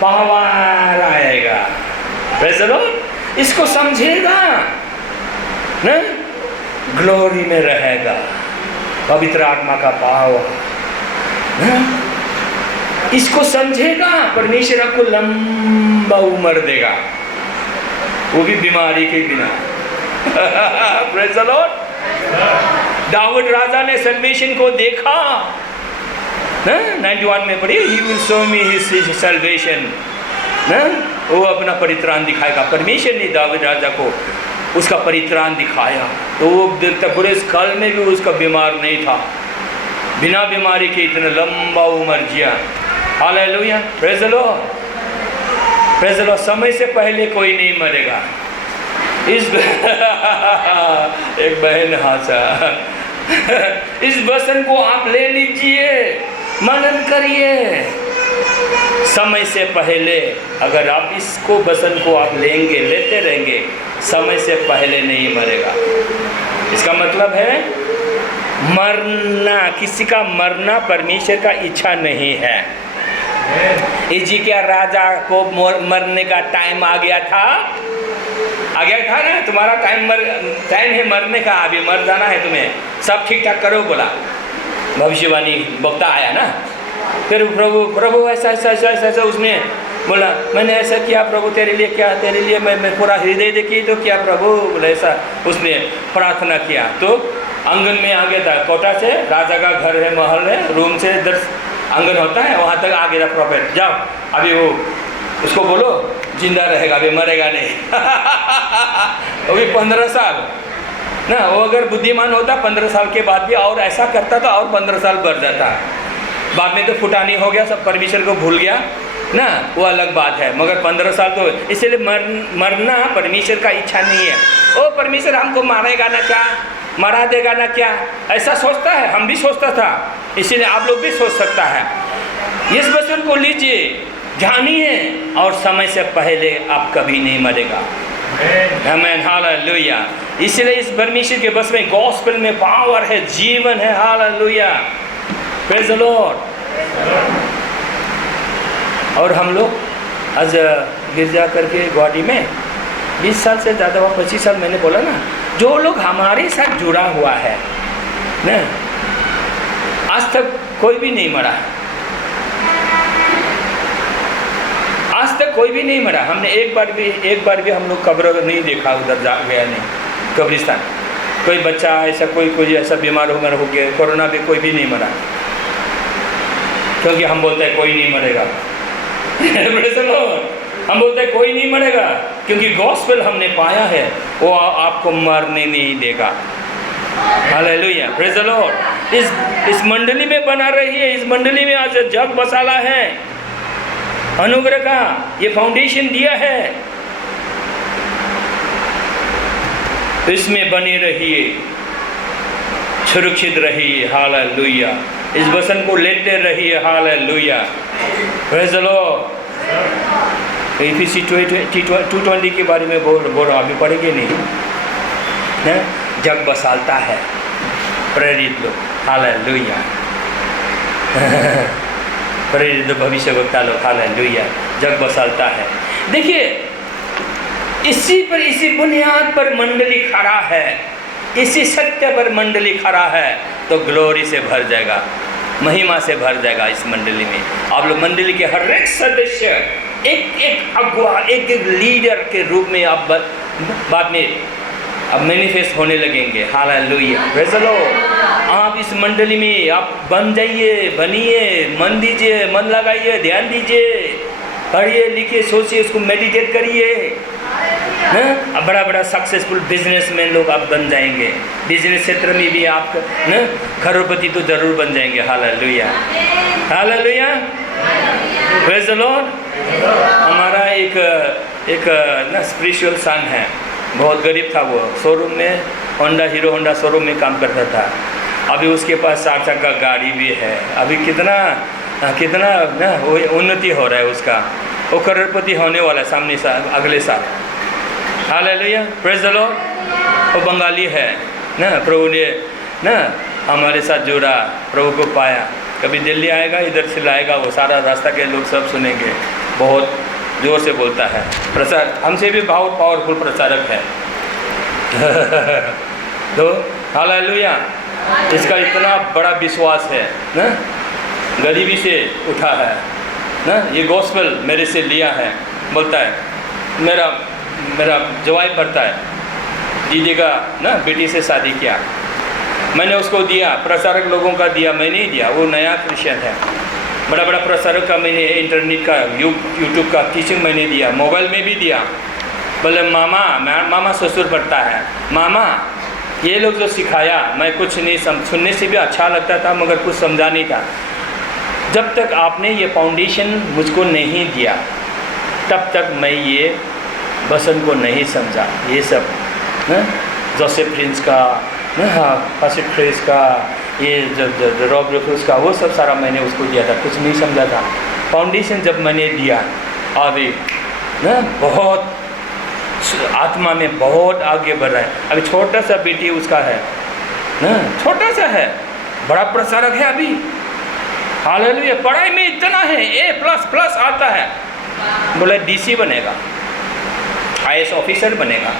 पावर आएगा। Praise the Lord. इसको समझेगा ना, ग्लोरी में रहेगा, पवित्र आत्मा का पावर ना। इसको समझेगा, परमेश्वर आपको लंबा उम्र देगा, वो भी बीमारी के बिना। Praise the Lord. दाऊद राजा ने सल्वेशन को देखा ना, 91 में पढ़िए, he will show me his salvation ना, वो अपना परित्राण दिखाएगा। परमेश्वर ने दाऊद राजा को उसका परित्राण दिखाया, तो वो देखता पूरे इस काल में भी उसका बीमार नहीं था, बिना बीमारी के इतना लंबा उम्र जिया। Hallelujah, praise the Lord, praise the Lord. समय से पहले कोई नहीं मरेगा। इस एक बहन हंसा। इस वचन को आप ले लीजिए, मनन करिए। समय से पहले अगर आप इसको वचन को आप लेंगे, लेते रहेंगे, समय से पहले नहीं मरेगा। इसका मतलब है मरना, किसी का मरना परमेश्वर का इच्छा नहीं है। हिजकिय्याह राजा को मरने का टाइम आ गया था ना, तुम्हारा टाइम है मरने का, अभी मर जाना है तुम्हें, सब ठीक ठाक करो बोला। भविष्यवाणी वक्ता आया ना, फिर प्रभु ऐसा ऐसा ऐसा ऐसा ऐसा, उसने बोला मैंने ऐसा किया प्रभु, तेरे लिए क्या, तेरे लिए मैं पूरा हृदय देखी तो क्या प्रभु, बोला ऐसा। उसने प्रार्थना किया तो आंगन में आ गया था, कोटा से, राजा का घर है, महल है, रूम से आंगन होता है, वहाँ तक आ गया प्रॉफिट, जाओ अभी वो उसको बोलो जिंदा रहेगा, अभी मरेगा नहीं। अभी 15 साल ना, वो अगर बुद्धिमान होता 15 साल के बाद भी और ऐसा करता तो और 15 साल बढ़ जाता। बाद में तो फुटानी हो गया, सब परमेश्वर को भूल गया ना, वो अलग बात है, मगर 15 साल तो, इसलिए मरना परमेश्वर का इच्छा नहीं है। ओ परमेश्वर हमको मारेगा ना क्या, मरा देगा ना क्या, ऐसा सोचता है, हम भी सोचता था, इसीलिए आप लोग भी सोच सकता है। इस वचन को लीजिए, जानिए, और समय से पहले आप कभी नहीं मरेगा। आमीन, हालेलुया। इसलिए इस परमेश्वर के बस में, गॉस्पेल में पावर है, जीवन है। Hallelujah, praise the Lord. और हम लोग आज गिरजा करके गुवाहाटी में 20 साल से ज़्यादा हुआ, 25 साल मैंने बोला ना, जो लोग हमारे साथ जुड़ा हुआ है ना, आज तक कोई भी नहीं मरा, आज तक कोई भी नहीं मरा। हमने एक बार भी हम लोग कब्र नहीं देखा, उधर जा गया नहीं कब्रिस्तान, कोई बच्चा ऐसा कोई ऐसा बीमार हो गया, कोरोना भी कोई भी नहीं मरा, क्योंकि हम बोलते हैं कोई नहीं मरेगा। हम बोलते हैं कोई नहीं मरेगा, क्योंकि गॉस्पेल हमने पाया है, वो आपको मरने नहीं देगा। Hallelujah, praise the Lord. इस मंडली में बना रही है, इस मंडली में आज जग बसाला है, अनुग्रह का ये फाउंडेशन दिया है। इसमें बने रहिए, सुरक्षित रहिए। हालेलुया। इस वचन को लेते रहिए। हालेलुया। Praise the Lord. इफिसी 2:20 के बारे में बोल रहा हूँ, अभी पढ़ेंगे नहीं है? जग बसालता है प्रेरित लोग। हालेलुया। प्रेरित भविष्य वक्ता लोग। हालेलुया। जग बसालता है। देखिए, इसी बुनियाद पर मंडली खड़ा है, इसी सत्य पर मंडली खड़ा है, तो ग्लोरी से भर जाएगा, महिमा से भर जाएगा इस मंडली में। आप लोग मंडली के हर एक सदस्य एक एक अगुआ, एक एक लीडर के रूप में आप बाद में अब मैनिफेस्ट होने लगेंगे। हालेलुया। Praise the Lord. आप इस मंडली में आप बन जाइए, बनिए, मन दीजिए, मन लगाइए, ध्यान दीजिए, पढ़िए, लिखिए, सोचिए, उसको मेडिटेट करिए। अब बड़ा बड़ा सक्सेसफुल बिजनेसमैन लोग आप बन जाएंगे। बिजनेस क्षेत्र में भी आप करोड़पति तो जरूर बन जाएंगे। Hallelujah. Hallelujah. Praise the Lord. हमारा एक ना स्पिरिचुअल सन है, बहुत गरीब था वो, शोरूम में हीरो होंडा शोरूम में काम करता था। अभी उसके पास 4 चक्का गाड़ी भी है। अभी कितना ना उन्नति हो रहा है उसका। वो करोड़पति होने वाला है सामने साल, अगले साल। हालेलुया। Praise the Lord. वो बंगाली है ना, प्रभु ने ना हमारे साथ जोड़ा, प्रभु को पाया। कभी दिल्ली आएगा, इधर से लाएगा, वो सारा रास्ता के लोग सब सुनेंगे। बहुत जोर से बोलता है, प्रचार हमसे भी बहुत पावरफुल प्रचारक है। तो हालेलुया। इसका इतना बड़ा विश्वास है ना, गरीबी से उठा है ना, ये गॉस्पेल मेरे से लिया है। बोलता है मेरा जवाई पढ़ता है, दीदी का ना बेटी से शादी किया, मैंने उसको दिया, प्रचारक लोगों का दिया, मैं नहीं दिया, वो नया क्रिश्चियन है। बड़ा बड़ा प्रचारक का मैंने इंटरनेट का यूट्यूब का टीचिंग मैंने दिया, मोबाइल में भी दिया। बोले मामा ससुर पढ़ता है, मामा ये लोग जो सिखाया मैं कुछ नहीं सुनने से भी अच्छा लगता था मगर कुछ समझा नहीं था। जब तक आपने ये फाउंडेशन मुझको नहीं दिया तब तक मैं ये वचन को नहीं समझा। ये सब जोसेफ प्रिंस का, पासिट क्रेस का, ये रॉब रेफर्स का, वो सब सारा मैंने उसको दिया था, कुछ नहीं समझा था। फाउंडेशन जब मैंने दिया अभी ना बहुत आत्मा में बहुत आगे बढ़ रहा है। अभी छोटा सा बेटी उसका है ना, छोटा सा है, बड़ा प्रचारक है अभी। हालेलुया। पढ़ाई में इतना है, A++ आता है, बोले DC बनेगा, IAS ऑफिसर बनेगा।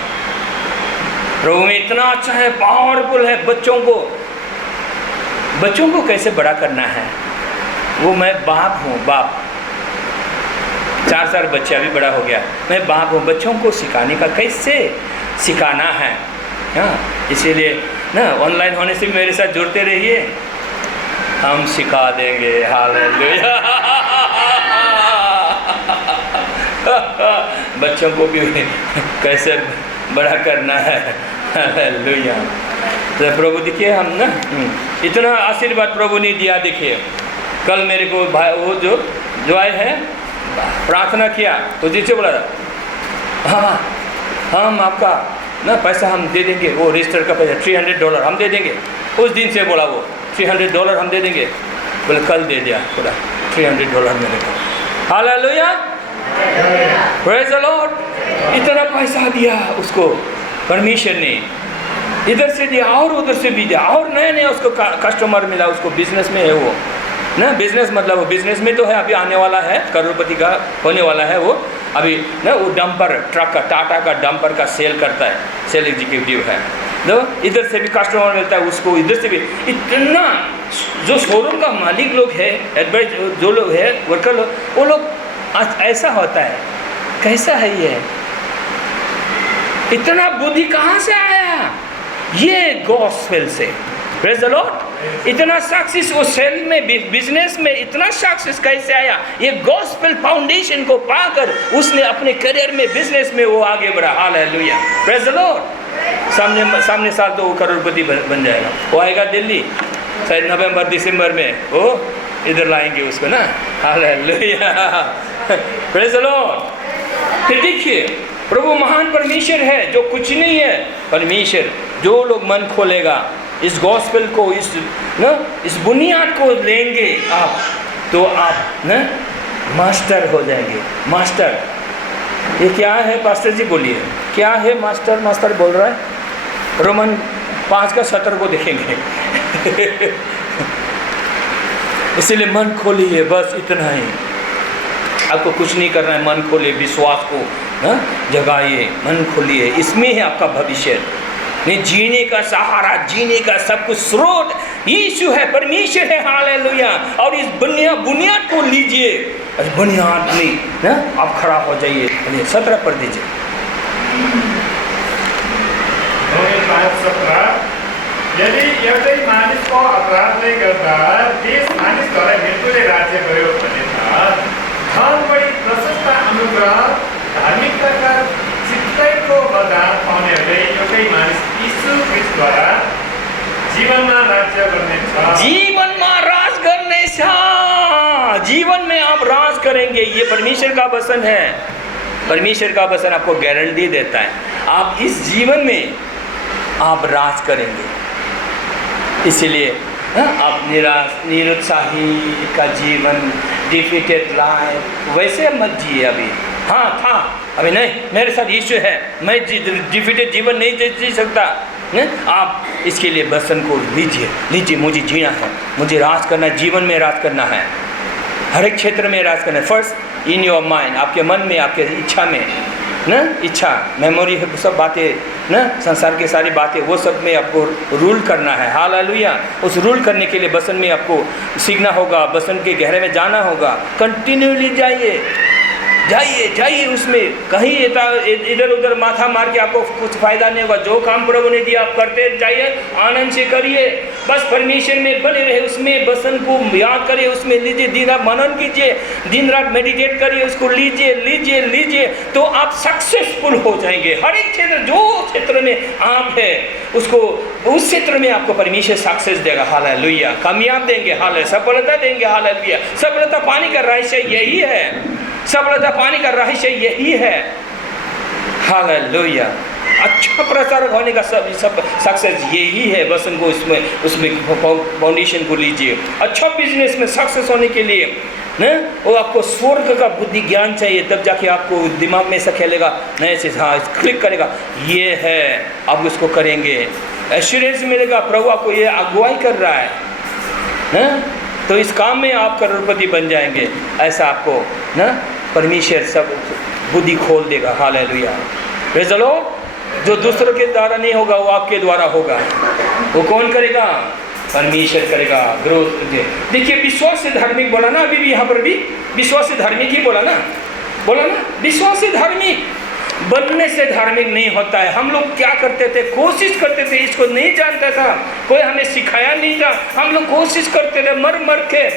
प्रभु में इतना अच्छा है, पावरफुल है। बच्चों को कैसे बड़ा करना है, वो मैं बाप हूँ, बाप। 4 साल बच्चे, अभी बड़ा हो गया, मैं बाप हूँ। बच्चों को सिखाने का कैसे सिखाना है, हाँ, इसीलिए ना ऑनलाइन होने से भी मेरे साथ जुड़ते रहिए, हम सिखा देंगे। हालेलुया। बच्चों को भी कैसे बड़ा करना है। हालेलुया। तो प्रभु देखिए, हम ना इतना आशीर्वाद प्रभु ने दिया। देखिए कल मेरे को भाई वो जो आए हैं प्रार्थना किया तो जिससे बोला था हाँ हम आपका ना पैसा हम दे देंगे, वो रजिस्टर का पैसा $300 हम दे देंगे। उस दिन से बोला वो $300 हम दे देंगे, बोले कल दे दिया पूरा $300 मेरे को। हालेलुया। Praise the Lord. इतना पैसा दिया उसको परमेश्वर ने, इधर से दिया और उधर से भी दिया, और नया नया उसको कस्टमर मिला। उसको बिजनेस में है वो ना, बिजनेस मतलब वो बिजनेस में तो है, अभी आने वाला है, करोड़पति का होने वाला है वो। अभी ना वो डंपर ट्रक का, टाटा का डंपर का सेल करता है, सेल एग्जीक्यूटिव है। तो इधर से भी कस्टमर मिलता है उसको, इधर से भी। इतना जो शोरूम का मालिक लोग है, एडवाइज जो लोग है, वर्कर लोग, वो लोग ऐसा होता है, कैसा है ये, इतना बुद्धि कहाँ से आया? ये गॉस्पेल से। Praise the Lord. इतना सक्सेस वो सेल में, बिजनेस में इतना सक्सेस कैसे आया? ये गॉस्पेल फाउंडेशन को पाकर उसने अपने करियर में, बिजनेस में वो आगे बढ़ा। हालेलुया। Praise the Lord. सामने साल तो वो करोड़पति बन जाएगा। वो आएगा दिल्ली शायद नवंबर दिसंबर में, वो इधर लाएंगे उसको ना। हालेलुया। Praise the Lord. तो देखिए प्रभु महान परमेश्वर है जो कुछ नहीं है। परमेश्वर जो लोग मन खोलेगा, इस गॉस्पेल को, इस बुनियाद को लेंगे आप, तो आप मास्टर हो जाएंगे। मास्टर, ये क्या है पास्टर जी बोलिए, क्या है मास्टर? मास्टर बोल रहा है रोमन 5:17 को देखेंगे। इसीलिए मन खोलिए, बस इतना ही, आपको कुछ नहीं करना है। मन खोलिए, विश्वास को जगाइए, मन खोलिए, इसमें है आपका भविष्य। नहीं, जीने का सहारा, जीने का सब कुछ स्रोत यीशु है, परमेश्वर है। हालेलुया। और इस बुनियाद को लीजिए, इस बुनियाद में आप खड़ा हो जाइए। 17 पर दीजिए। 5:17 यदि एउटै मानिसको अपराधले गर्दा 20 मानिसहरूलाई मृत्युले राज्य गर्यो भने त झन् बढी प्रशस्त अनुग्रह धार्मिकताका चित्तैको वरदान पाउनेहरूले एउटै मानिस यीशु ख्रीष्टद्वारा जीवनमा राज्य गर्नेछ। जीवन में राज करने से, जीवन में आप राज करेंगे। ये परमेश्वर का वचन है। परमेश्वर का वचन आपको गारंटी देता है, आप इस जीवन में आप राज करेंगे। इसीलिए आप निरुत्साही का जीवन, डिफीटेड लाइफ वैसे मत जिए। अभी हाँ था, अभी नहीं, मेरे साथ यीशु है, मैं डिफीटेड जीवन नहीं जी सकता। आप इसके लिए वचन को लीजिए, मुझे जीना है, मुझे राज करना है, जीवन में राज करना है, हर एक क्षेत्र में राज करना है। फर्स्ट इन योर माइंड, आपके मन में, आपके इच्छा में, इच्छा, मेमोरी, सब बातें, संसार की सारी बातें, वो सब में आपको रूल करना है। हालेलुया। उस रूल करने के लिए वचन में आपको सीखना होगा, वचन के गहरे में जाना होगा। कंटिन्यूली जाइए उसमें, कहीं इधर उधर माथा मार के आपको कुछ फायदा नहीं होगा। जो काम प्रभु ने दिया आप करते जाइए, आनंद से करिए, बस परमेश्वर में बने रहे, उसमें वचन को याद करिए, उसमें लीजिए, दिन रात मनन कीजिए, दिन रात मेडिटेट करिए, उसको लीजिए, तो आप सक्सेसफुल हो जाएंगे। हर एक क्षेत्र, जो क्षेत्र में आप है, उसको उस क्षेत्र में आपको परमेश्वर सक्सेस देगा। हालेलुया। कामयाब देंगे, हालेलुया, सफलता देंगे। हालेलुया। सफलता पाने का रहस्य यही है, सफलता पाने का रहस्य यही है। हालेलुया। अच्छा प्रचारक होने का सब सक्सेस यही है। वचन को उसमें फाउंडेशन को लीजिए। अच्छा बिजनेस में सक्सेस होने के लिए वो आपको स्वर्ग का बुद्धि ज्ञान चाहिए, तब जाके आपको दिमाग में ऐसा खेलेगा, नए से हाँ क्लिक करेगा, ये है, आप उसको करेंगे, एश्योरेंस मिलेगा, प्रभु आपको ये अगुवाई कर रहा है, तो इस काम में आप करोड़पति बन जाएंगे। ऐसा आपको परमेश्वर सब बुद्धि खोल देगा। हालेलुया। Praise the Lord. जो दूसरों के द्वारा नहीं होगा, वो आपके द्वारा होगा। वो कौन करेगा? परमेश्वर करेगा। ग्रोथ। देखिए, विश्वास से धार्मिक बोला ना, अभी भी यहाँ पर भी विश्वास से धार्मिक ही बोला ना, विश्वास से धार्मिक। बनने से धार्मिक नहीं होता है। हम लोग क्या करते थे? कोशिश करते थे, इसको नहीं जानता था, कोई हमें सिखाया नहीं था, हम लोग कोशिश करते थे, मर के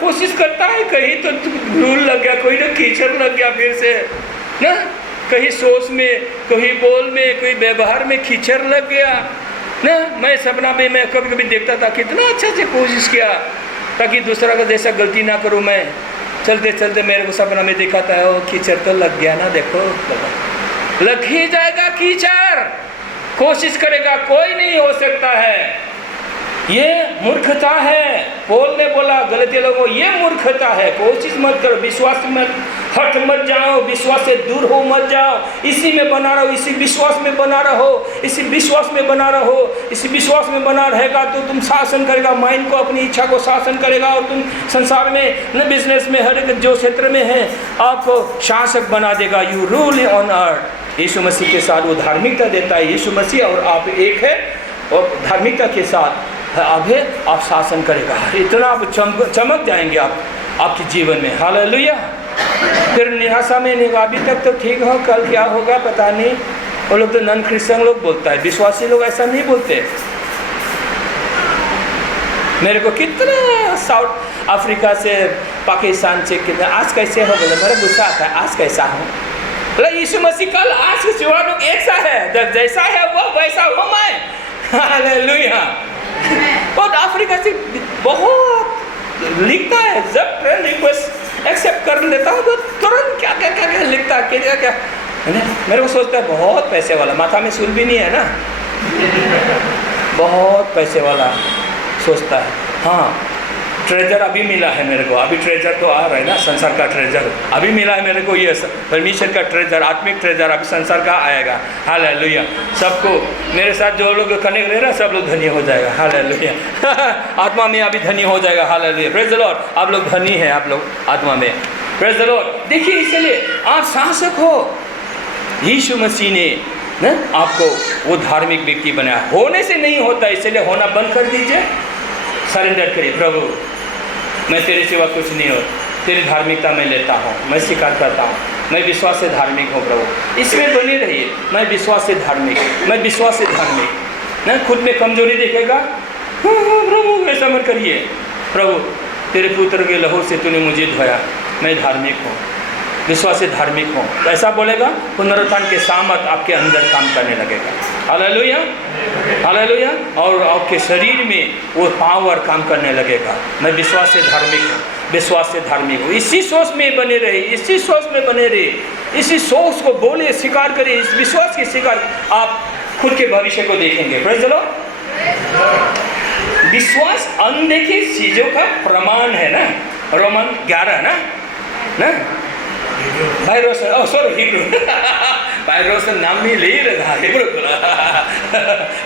कोशिश करता है, कहीं तो धूल लग गया, कोई तो कीचड़ लग गया, फिर से कहीं सोच में, कहीं बोल में, कोई व्यवहार में कीचड़ लग गया मैं सपना में मैं कभी कभी देखता था, कितना अच्छा से कोशिश किया ताकि दूसरा का जैसा गलती ना करूँ। मैं चलते चलते मेरे को सपना में देखा था, वो कीचड़ तो लग गया ना, देखो लग ही जाएगा कीचड़। कोशिश करेगा, कोई नहीं हो सकता है। ये मूर्खता है। पौल ने बोला गलती लोगों, ये मूर्खता है। कोशिश मत करो, विश्वास मत हट मत जाओ, विश्वास से दूर हो मत जाओ, इसी में बना रहो, इसी विश्वास में बना रहो, इसी विश्वास में बना रहो। इसी विश्वास में बना रहेगा तो तुम शासन करेगा, माइंड को, अपनी इच्छा को शासन करेगा, और तुम संसार में न बिजनेस में, हर एक जो क्षेत्र में है, आपको शासक बना देगा। You rule on earth. यीशु मसीह के साथ वो धार्मिकता देता है। यीशु मसीह और आप एक है, और धार्मिकता के साथ आगे आप शासन करेगा। इतना आप चमक जाएंगे आपके जीवन में। हालेलुया। फिर निराशा में नहीं, अभी तक तो ठीक हो, कल क्या होगा पता नहीं। वो लोग तो नॉन क्रिश्चियन लोग बोलता है, विश्वासी लोग ऐसा नहीं बोलते। मेरे को कितना साउथ अफ्रीका से, पाकिस्तान से, कितना आज कैसे हो बोले, मेरा गुस्सा आता है, आज कैसा हो बोले। यीशु मसीह कल आज के सिवा लोग एक सा है, जैसा है वो वैसा हो मैं। हालेलुया। और अफ्रीका से बहुत लिखता है, जब फ्रेंड रिक्वेस्ट एक्सेप्ट कर लेता हूँ तो तुरंत क्या लिखता है, क्या है ना। मेरे को सोचता है बहुत पैसे वाला, माथा में सूल भी नहीं है ना, बहुत पैसे वाला सोचता है। हाँ, ट्रेजर अभी मिला है मेरे को, अभी ट्रेजर तो आ रहा है ना, संसार का ट्रेजर अभी मिला है मेरे को, ये परमेश्वर का ट्रेजर, आत्मिक ट्रेजर अभी संसार का आएगा। हालेलुया। सबको मेरे साथ जो लोग कनेक्ट रहे ना, सब लोग धनी हो जाएगा। हालेलुया। आत्मा में अभी धनी हो जाएगा। Hallelujah, praise the Lord. आप लोग धनी हैं, आप लोग आत्मा में, प्रेज द लॉर्ड। देखिए, इसलिए आप शासक हो। यीशु मसीह ने ना आपको वो धार्मिक व्यक्ति बनाया, होने से नहीं होता, इसलिए होना बंद कर दीजिए, सरेंडर करिए। प्रभु, मैं तेरे सिवा कुछ नहीं हो, तेरी धार्मिकता में लेता हूँ, मैं स्वीकार करता हूँ, मैं विश्वास से धार्मिक हूँ। प्रभु, इसमें बने रहिए, मैं विश्वास से धार्मिक, मैं विश्वास से धार्मिक। ना खुद में कमजोरी देखेगा, प्रभु ऐसा मत करिए। प्रभु, तेरे पुत्र के लहू से तूने मुझे धोया, मैं धार्मिक हूँ, विश्वास से धार्मिक हूँ, तो ऐसा बोलेगा, पुनरुत्थान के सामर्थ आपके अंदर काम करने लगेगा। Hallelujah, hallelujah. और आपके शरीर में वो पावर काम करने लगेगा। मैं विश्वास से धार्मिक हूँ, विश्वास से धार्मिक हूँ। इसी सोच में बने रहे, इसी सोच में बने रहे, इसी सोच को बोले, स्वीकार करें, इस विश्वास के स्वीकार, आप खुद के भविष्य को देखेंगे। Praise the Lord. विश्वास अनदेखी चीजों का प्रमाण है ना, रोमन 11 ना भाई रोशन, सॉरी हिब्रू भाई रोशन नाम ही ले रहा,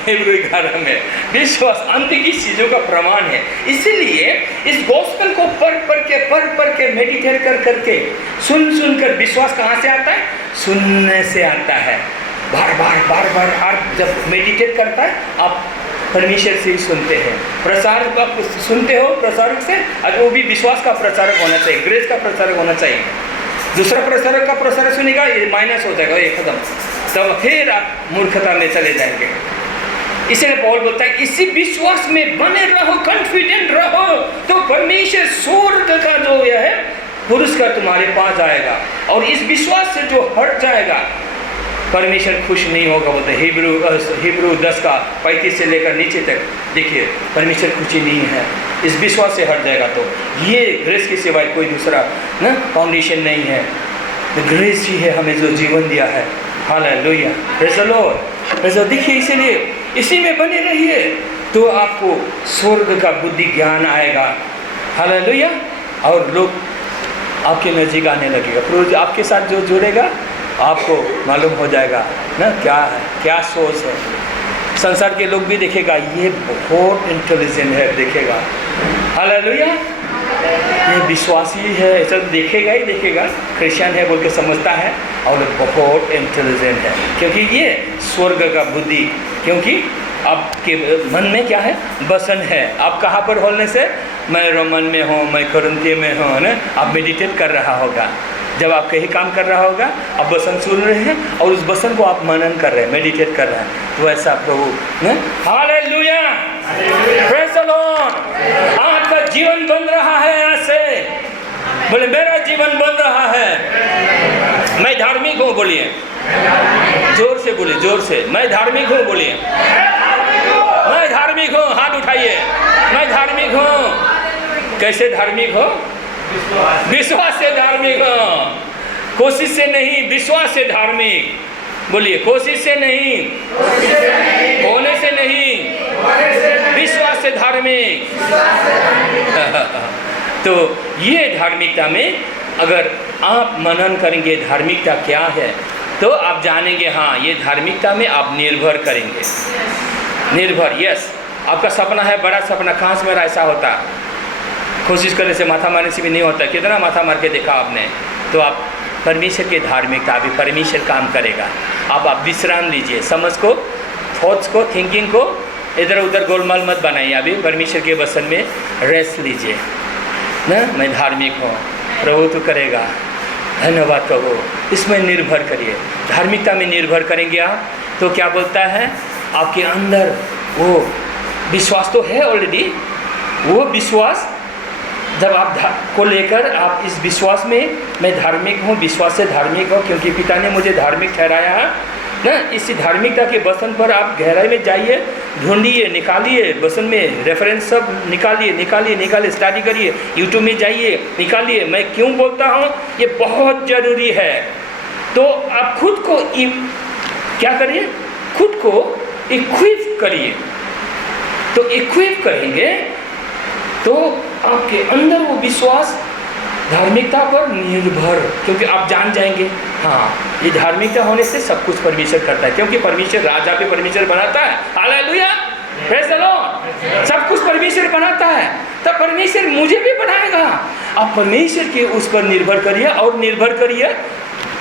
हिब्रू 11 में विश्वास अनदेखी चीजों का प्रमाण है। इसीलिए इस गॉस्पेल को पढ़ के मेडिटेट करके सुन कर विश्वास कहाँ से आता है? सुनने से आता है। बार बार आप जब मेडिटेट करता है, आप परमेश्वर से ही सुनते हैं। प्रसारक आप सुनते हो, प्रसारक से, और वो भी विश्वास का प्रचारक होना चाहिए, ग्रेस का प्रचारक होना चाहिए। दूसरा प्रसारक का प्रसारक सुनेगा, ये माइनस हो जाएगा, ये खत्म, तब फिर आप मूर्खता में चले जाएंगे। इसलिए पौल बोलता है, इसी विश्वास में बने रहो, कॉन्फिडेंट रहो, तो परमेश्वर स्वर्ग का जो यह है पुरस्कार तुम्हारे पास आएगा। और इस विश्वास से जो हट जाएगा, परमेश्वर खुश नहीं होगा। बोलते हिब्रू 10 का 35 से लेकर नीचे तक देखिए, परमेश्वर खुशी नहीं है। इस विश्वास से हट जाएगा तो ये ग्रेस के सिवाय कोई दूसरा ना फाउंडेशन नहीं है। द ग्रेस ही है हमें जो जीवन दिया है। Hallelujah, praise the Lord. देखिए, इसीलिए इसी में बने रहिए, तो आपको स्वर्ग का बुद्धि ज्ञान आएगा। हालेलुया। और लोग आपके नज़दीक आने लगेगा। रोज आपके साथ जो जुड़ेगा, आपको मालूम हो जाएगा ना क्या सोच है। संसार के लोग भी देखेगा, ये बहुत इंटेलिजेंट है, देखेगा। हालेलुया। ये विश्वासी है, ऐसा देखेगा ही देखेगा, क्रिश्चियन है बोल के समझता है, और बहुत इंटेलिजेंट है, क्योंकि ये स्वर्ग का बुद्धि, क्योंकि आपके मन में क्या है? बसन है। आप कहाँ पर होने से? मैं रोमन में हूँ, मैं कोरिन्थियों में हूँ ना, आप मेडिटेट कर रहा होगा। जब आप कहीं काम कर रहा होगा, आप वचन सुन रहे हैं और उस वचन को आप मनन कर रहे हैं, मेडिटेट कर रहे हैं, तो ऐसा प्रभु ने हालेलुया, प्रेज़ द लॉर्ड। आपका जीवन बन रहा है यहाँ से। बोले, मेरा जीवन बन रहा है, मैं धार्मिक हूँ। बोलिए, जोर से बोलिए, जोर से, मैं धार्मिक हूँ। बोलिए, मैं धार्मिक हूँ। हाथ उठाइए, मैं धार्मिक हूँ। कैसे धार्मिक हो? विश्वास से धार्मिक हो, कोशिश से नहीं, विश्वास से धार्मिक। बोलिए, कोशिश से नहीं, होने से नहीं, विश्वास से धार्मिक। तो ये धार्मिकता में अगर आप मनन करेंगे धार्मिकता क्या है, तो आप जानेंगे, हाँ, ये धार्मिकता में आप निर्भर करेंगे। निर्भर, यस। आपका सपना है, बड़ा सपना, कहाँ से मेरा ऐसा होता, कोशिश करने से, माथा मारने से भी नहीं होता। कितना माथा मार के देखा आपने, तो आप परमेश्वर की धार्मिकता, अभी परमेश्वर काम करेगा। आप विश्राम लीजिए, समझ को, थॉट्स को, थिंकिंग को इधर उधर गोलमाल मत बनाइए। अभी परमेश्वर के वचन में रेस्ट लीजिए ना। मैं धार्मिक हूँ, प्रभु तो करेगा, धन्यवाद कहो, इसमें निर्भर करिए। धार्मिकता में निर्भर करेंगे आप, तो क्या बोलता है, आपके अंदर वो विश्वास तो है ऑलरेडी। वो विश्वास जब आप को लेकर आप इस विश्वास में, मैं धार्मिक हूँ, विश्वास से धार्मिक हूँ, क्योंकि पिता ने मुझे धार्मिक ठहराया है ना। इस धार्मिकता के वचन पर आप गहराई में जाइए, ढूंढिए, निकालिए, वचन में रेफरेंस सब निकालिए, स्टडी करिए, यूट्यूब में जाइए, निकालिए। मैं क्यों बोलता हूँ, ये बहुत ज़रूरी है। तो आप खुद को क्या करिए, खुद को इक्विप करिए। तो इक्विप करेंगे तो आपके अंदर वो विश्वास धार्मिकता पर निर्भर, क्योंकि आप जान जाएंगे हाँ ये धार्मिकता होने से सब कुछ परमेश्वर करता है, क्योंकि परमेश्वर राजा पे परमेश्वर बनाता है। Hallelujah, praise the Lord. सब कुछ परमेश्वर बनाता है, तब परमेश्वर मुझे भी बनाएगा। आप परमेश्वर के उस पर निर्भर करिए और निर्भर करिए,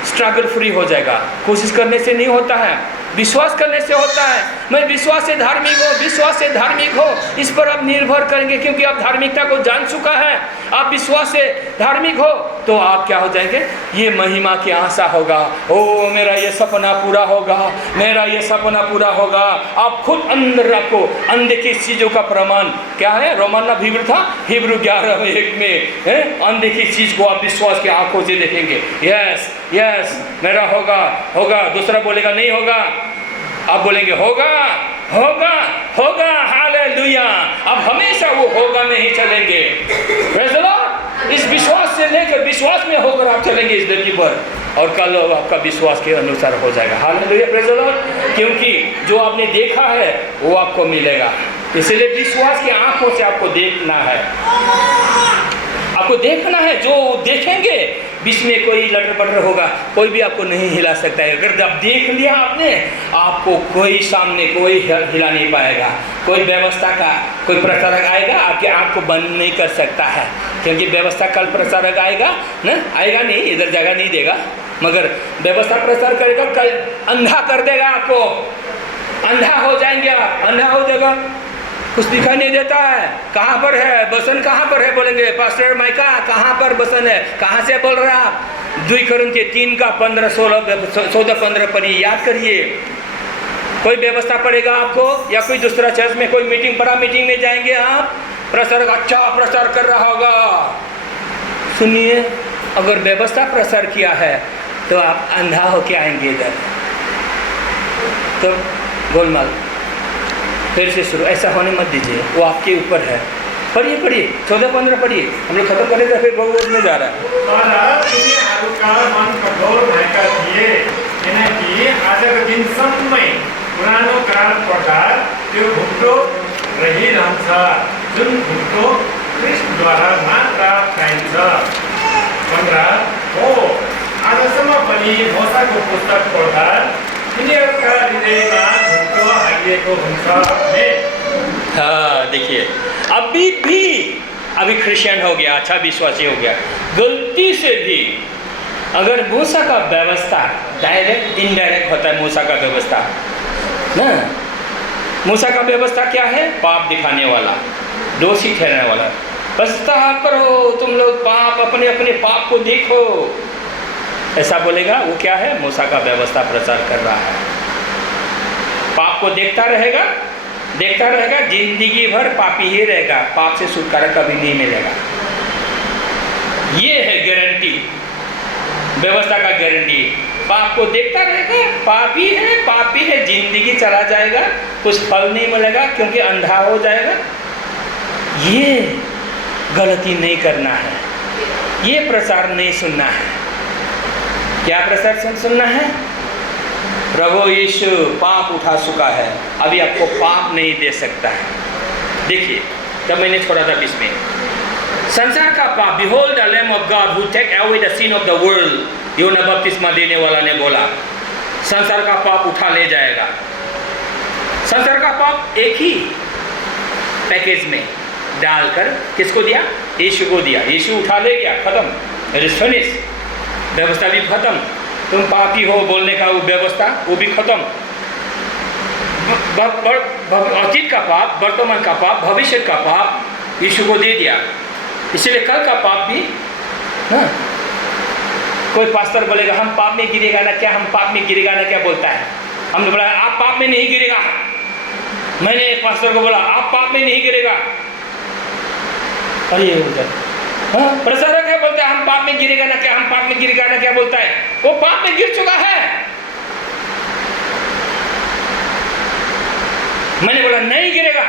स्ट्रगल फ्री हो जाएगा। कोशिश करने से नहीं होता है, विश्वास करने से होता है। मैं विश्वास से धार्मिक हो, विश्वास से धार्मिक हो, इस पर आप निर्भर करेंगे, क्योंकि आप धार्मिकता को जान चुका है। आप विश्वास से धार्मिक हो तो आप क्या हो जाएंगे, ये महिमा की आशा होगा। ओ मेरा ये सपना पूरा होगा, मेरा ये सपना पूरा होगा। आप खुद अंदर रखो, अनदेखी चीज़ों का प्रमाण क्या है, रोमाना हिब्रू था, हिब्रू 11:1 में है, अनदेखी चीज़ को आप विश्वास की आंखों से देखेंगे। यस यस मेरा होगा, होगा। दूसरा बोलेगा नहीं होगा, आप बोलेंगे होगा होगा होगा। हालेलुया। अब हमेशा वो होगा में ही चलेंगे। Praise the Lord. इस विश्वास से लेकर विश्वास में होकर आप चलेंगे इस धरती पर, और कल आपका विश्वास के अनुसार हो जाएगा। Hallelujah, praise the Lord. क्योंकि जो आपने देखा है वो आपको मिलेगा, इसलिए विश्वास की आंखों से आपको देखना है, आपको देखना है। जो देखेंगे बीच में कोई लटर पटर होगा, कोई भी आपको नहीं हिला सकता है। अगर जब देख लिया आपने, आपको कोई सामने कोई हिला नहीं पाएगा। कोई व्यवस्था का कोई प्रसारक आएगा आपके आँख को बंद नहीं कर सकता है, क्योंकि व्यवस्था कल प्रसारक आएगा ना, आएगा नहीं, इधर जगह नहीं देगा, मगर व्यवस्था प्रसार करेगा, कल अंधा कर देगा आपको, अंधा हो जाएंगे आप, अंधा हो जाएगा, कुछ दिखाई नहीं देता है। कहाँ पर है बसन, कहाँ पर है बोलेंगे, पास्टर माइका कहाँ पर बसन है, कहाँ से बोल रहे हैं आप। 2 Corinthians 3 का 15, 16, 14, 15 पर याद करिए। कोई व्यवस्था पड़ेगा आपको, या कोई दूसरा चर्च में कोई मीटिंग, बड़ा मीटिंग में जाएंगे आप, प्रसार अच्छा प्रसार कर रहा होगा। सुनिए, अगर व्यवस्था प्रसार किया है तो आप अंधा होके आएंगे इधर, तो गोलमाल फिर से शुरू। ऐसा होने मत दीजिए, वो आपके ऊपर है। पढ़िए पढ़िए 14-15 पढ़िए, हम लोग खत्म करेंगे, फिर बहुत में जा रहा है। महाराज तिमीहरूका मन कठोर भएका थिए, किनकि आजको दिनसम्मै पुरानो करार पढ्दा त्यो घुम्टो रहिरहन्छ, जुन घुम्टो ख्रिस्टद्वारा मात्र पाइन्छ। 15 हो, आजसम्म पनि मोसाको पुस्तक पढ्दा तिनीहरूका हृदयमा घुम्टो हालिएको हुन्छ। हाँ देखिए, अभी भी अभी क्रिश्चियन हो गया, अच्छा विश्वासी हो गया, गलती से भी अगर मूसा का व्यवस्था डायरेक्ट इनडायरेक्ट होता है, मूसा का व्यवस्था ना, मूसा का व्यवस्था क्या है, पाप दिखाने वाला, दोषी ठहराने वाला। पछतावा करो तुम लोग, पाप अपने अपने पाप को देखो, ऐसा बोलेगा, वो क्या है, मूसा का व्यवस्था प्रचार कर रहा है। पाप को देखता रहेगा जिंदगी भर पापी ही रहेगा, पाप से छुटकारा कभी नहीं मिलेगा। ये है गारंटी, व्यवस्था का गारंटी। पाप को देखता रहेगा, पापी है, जिंदगी चला जाएगा, कुछ फल नहीं मिलेगा क्योंकि अंधा हो जाएगा। ये गलती नहीं करना है, ये प्रचार नहीं सुनना है। क्या प्रचार सुनना है, प्रभु यीशु पाप उठा चुका है, अभी आपको पाप नहीं दे सकता है। देखिए, तब मैंने छोड़ा था बीच में, संसार का पाप, behold the lamb of God who take away the sin of the world, यूहन्ना बपतिस्मा देने वाला ने बोला, संसार का पाप उठा ले जाएगा। संसार का पाप एक ही पैकेज में डालकर किसको दिया, यीशु को दिया, यीशु उठा ले गया, खत्म, इट इज फिनिश। व्यवस्था भी खत्म, तुम पापी हो बोलने का वो व्यवस्था वो भी खत्म। अतीत का पाप, वर्तमान का पाप, भविष्य का पाप यीशु को दे दिया, इसलिए कल का पाप भी। हाँ, कोई पास्टर बोलेगा हम पाप में गिरेगा ना क्या, हम पाप में गिरेगा ना क्या बोलता है। हमने बोला आप पाप में नहीं गिरेगा, मैंने एक पास्टर को बोला आप पाप में नहीं गिरेगा, अरे हाँ, प्रसारक है बोलता है हम पाप में गिरेगा ना क्या, हम पाप में गिरेगा ना क्या बोलता है, वो पाप में गिर चुका है। मैंने बोला नहीं गिरेगा।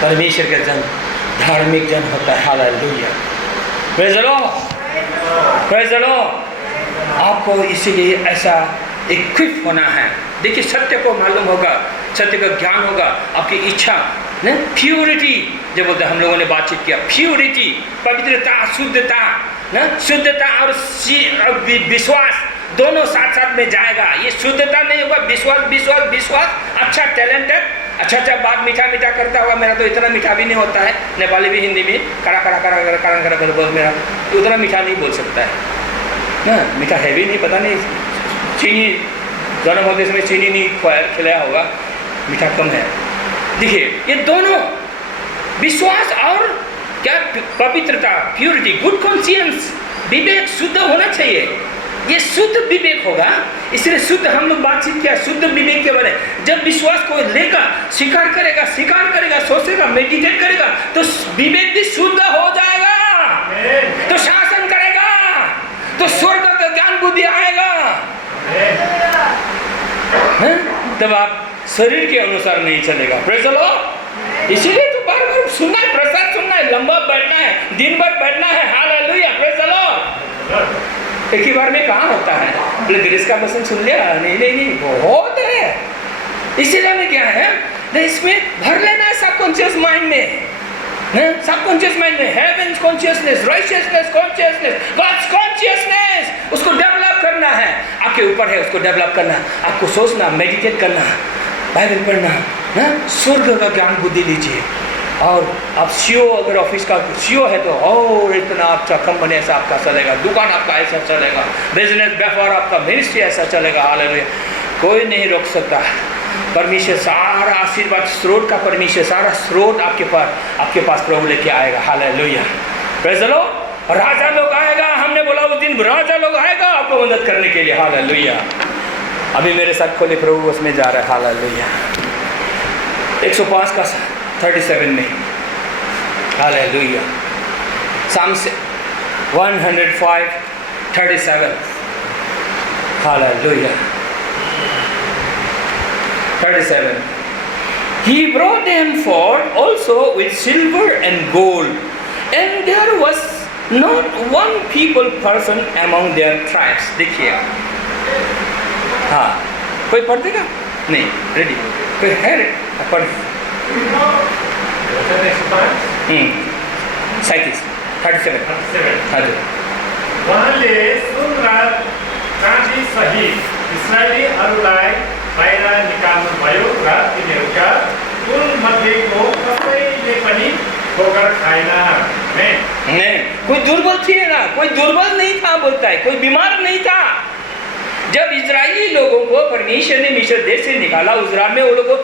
परमेश्वर का जन धार्मिक जन होता है। Hallelujah, praise the Lord. Praise the Lord. आपको इसीलिए ऐसा इक्विप होना है। देखिए, सत्य को मालूम होगा, सत्य का ज्ञान होगा, आपकी इच्छा न प्योरिटी, जब बोलते हम लोगों ने बातचीत किया, प्योरिटी, पवित्रता, शुद्धता, न शुद्धता और विश्वास दोनों साथ साथ में जाएगा। ये शुद्धता नहीं होगा, विश्वास विश्वास विश्वास। अच्छा टैलेंटेड, अच्छा बात मीठा मीठा करता होगा, मेरा तो इतना मीठा भी नहीं होता है, नेपाली भी हिंदी में कड़ा कड़ा कड़ा कड़ा कड़ा कड़ा कर बोल, मेरा तो उतना मीठा नहीं बोल सकता है ना, मीठा है भी नहीं, पता नहीं चीनी जन्म होते समय चीनी नहीं खिलाया होगा, मीठा कम है। देखिए, ये दोनों विश्वास और क्या, पवित्रता, प्योरिटी, गुड कॉन्शियंस, विवेक शुद्ध होना चाहिए। ये शुद्ध विवेक होगा, इसलिए शुद्ध हम लोग बातचीत किया शुद्ध विवेक के बारे में। जब विश्वास को लेगा, स्वीकार करेगा, सोचेगा, मेडिटेट करेगा, तो विवेक भी शुद्ध हो जाएगा, तो शासन करेगा, तो स्वर्ग का ज्ञान बुद्धि आएगा। तब आप शरीर के अनुसार नहीं चलेगा। Praise the Lord. इसीलिए तो बार बार सुनना है, प्रसाद सुनना है, लंबा बैठना है, दिन भर बैठना है। Hallelujah, praise the Lord. एक ही बार में कहाँ होता है? बोले ग्रेस का वचन सुन लिया, नहीं, बहुत है। इसीलिए हमें क्या है, इसमें भर लेना है सबकॉन्शियस माइंड में, सबकॉन्शियस माइंड में heavens consciousness, righteousness consciousness, God's consciousness, उसको डेवलप करना है। आपके ऊपर है उसको डेवलप करना, आपको सोचना, मेडिटेट करना, बाइबल पढ़ना, स्वर्ग का ज्ञान बुद्धि लीजिए। और आप सीओ, अगर ऑफिस का सीओ है तो और इतना अच्छा कंपनी ऐसा आपका चलेगा, दुकान आपका ऐसा चलेगा, बिजनेस व्यापार आपका, मिनिस्ट्री ऐसा चलेगा। हालेलुया, कोई नहीं रोक सकता। परमेश्वर सारा आशीर्वाद स्रोत का, परमेश्वर सारा स्रोत आपके पास प्रभु लेके आएगा। Hallelujah, praise the Lord. राजा लोग आएगा, हमने बोला उस दिन राजा लोग आएगा आपको मदद करने के लिए। हालेलुया। अभी मेरे साथ खोले प्रभु उसमें जा रहा है। हालेलुया। 105 का 37 में। हालेलुया। साम 105:37। Hallelujah. 37. He brought them forth also with silver and gold, and there was not one people person among their tribes. देखिए, हाँ, कोई पढ़ देगा? नहीं, रेडी, कोई है पढ़? 37. हजुर। उहाँले सुन र चाँदी सहित इस्राएलीहरूलाई बाहिर निकाल्नुभयो र तिनीहरूका कुल मध्येको कसैले पनि ठोकर खाएन। नहीं, कोई दुर्बल थी ना, कोई दुर्बल नहीं था बोलता है, कोई बीमार नहीं था। जब इजरायली लोगों को परमेश्वर ने मिस्र देश से निकाला, उजराल में वो लोगों को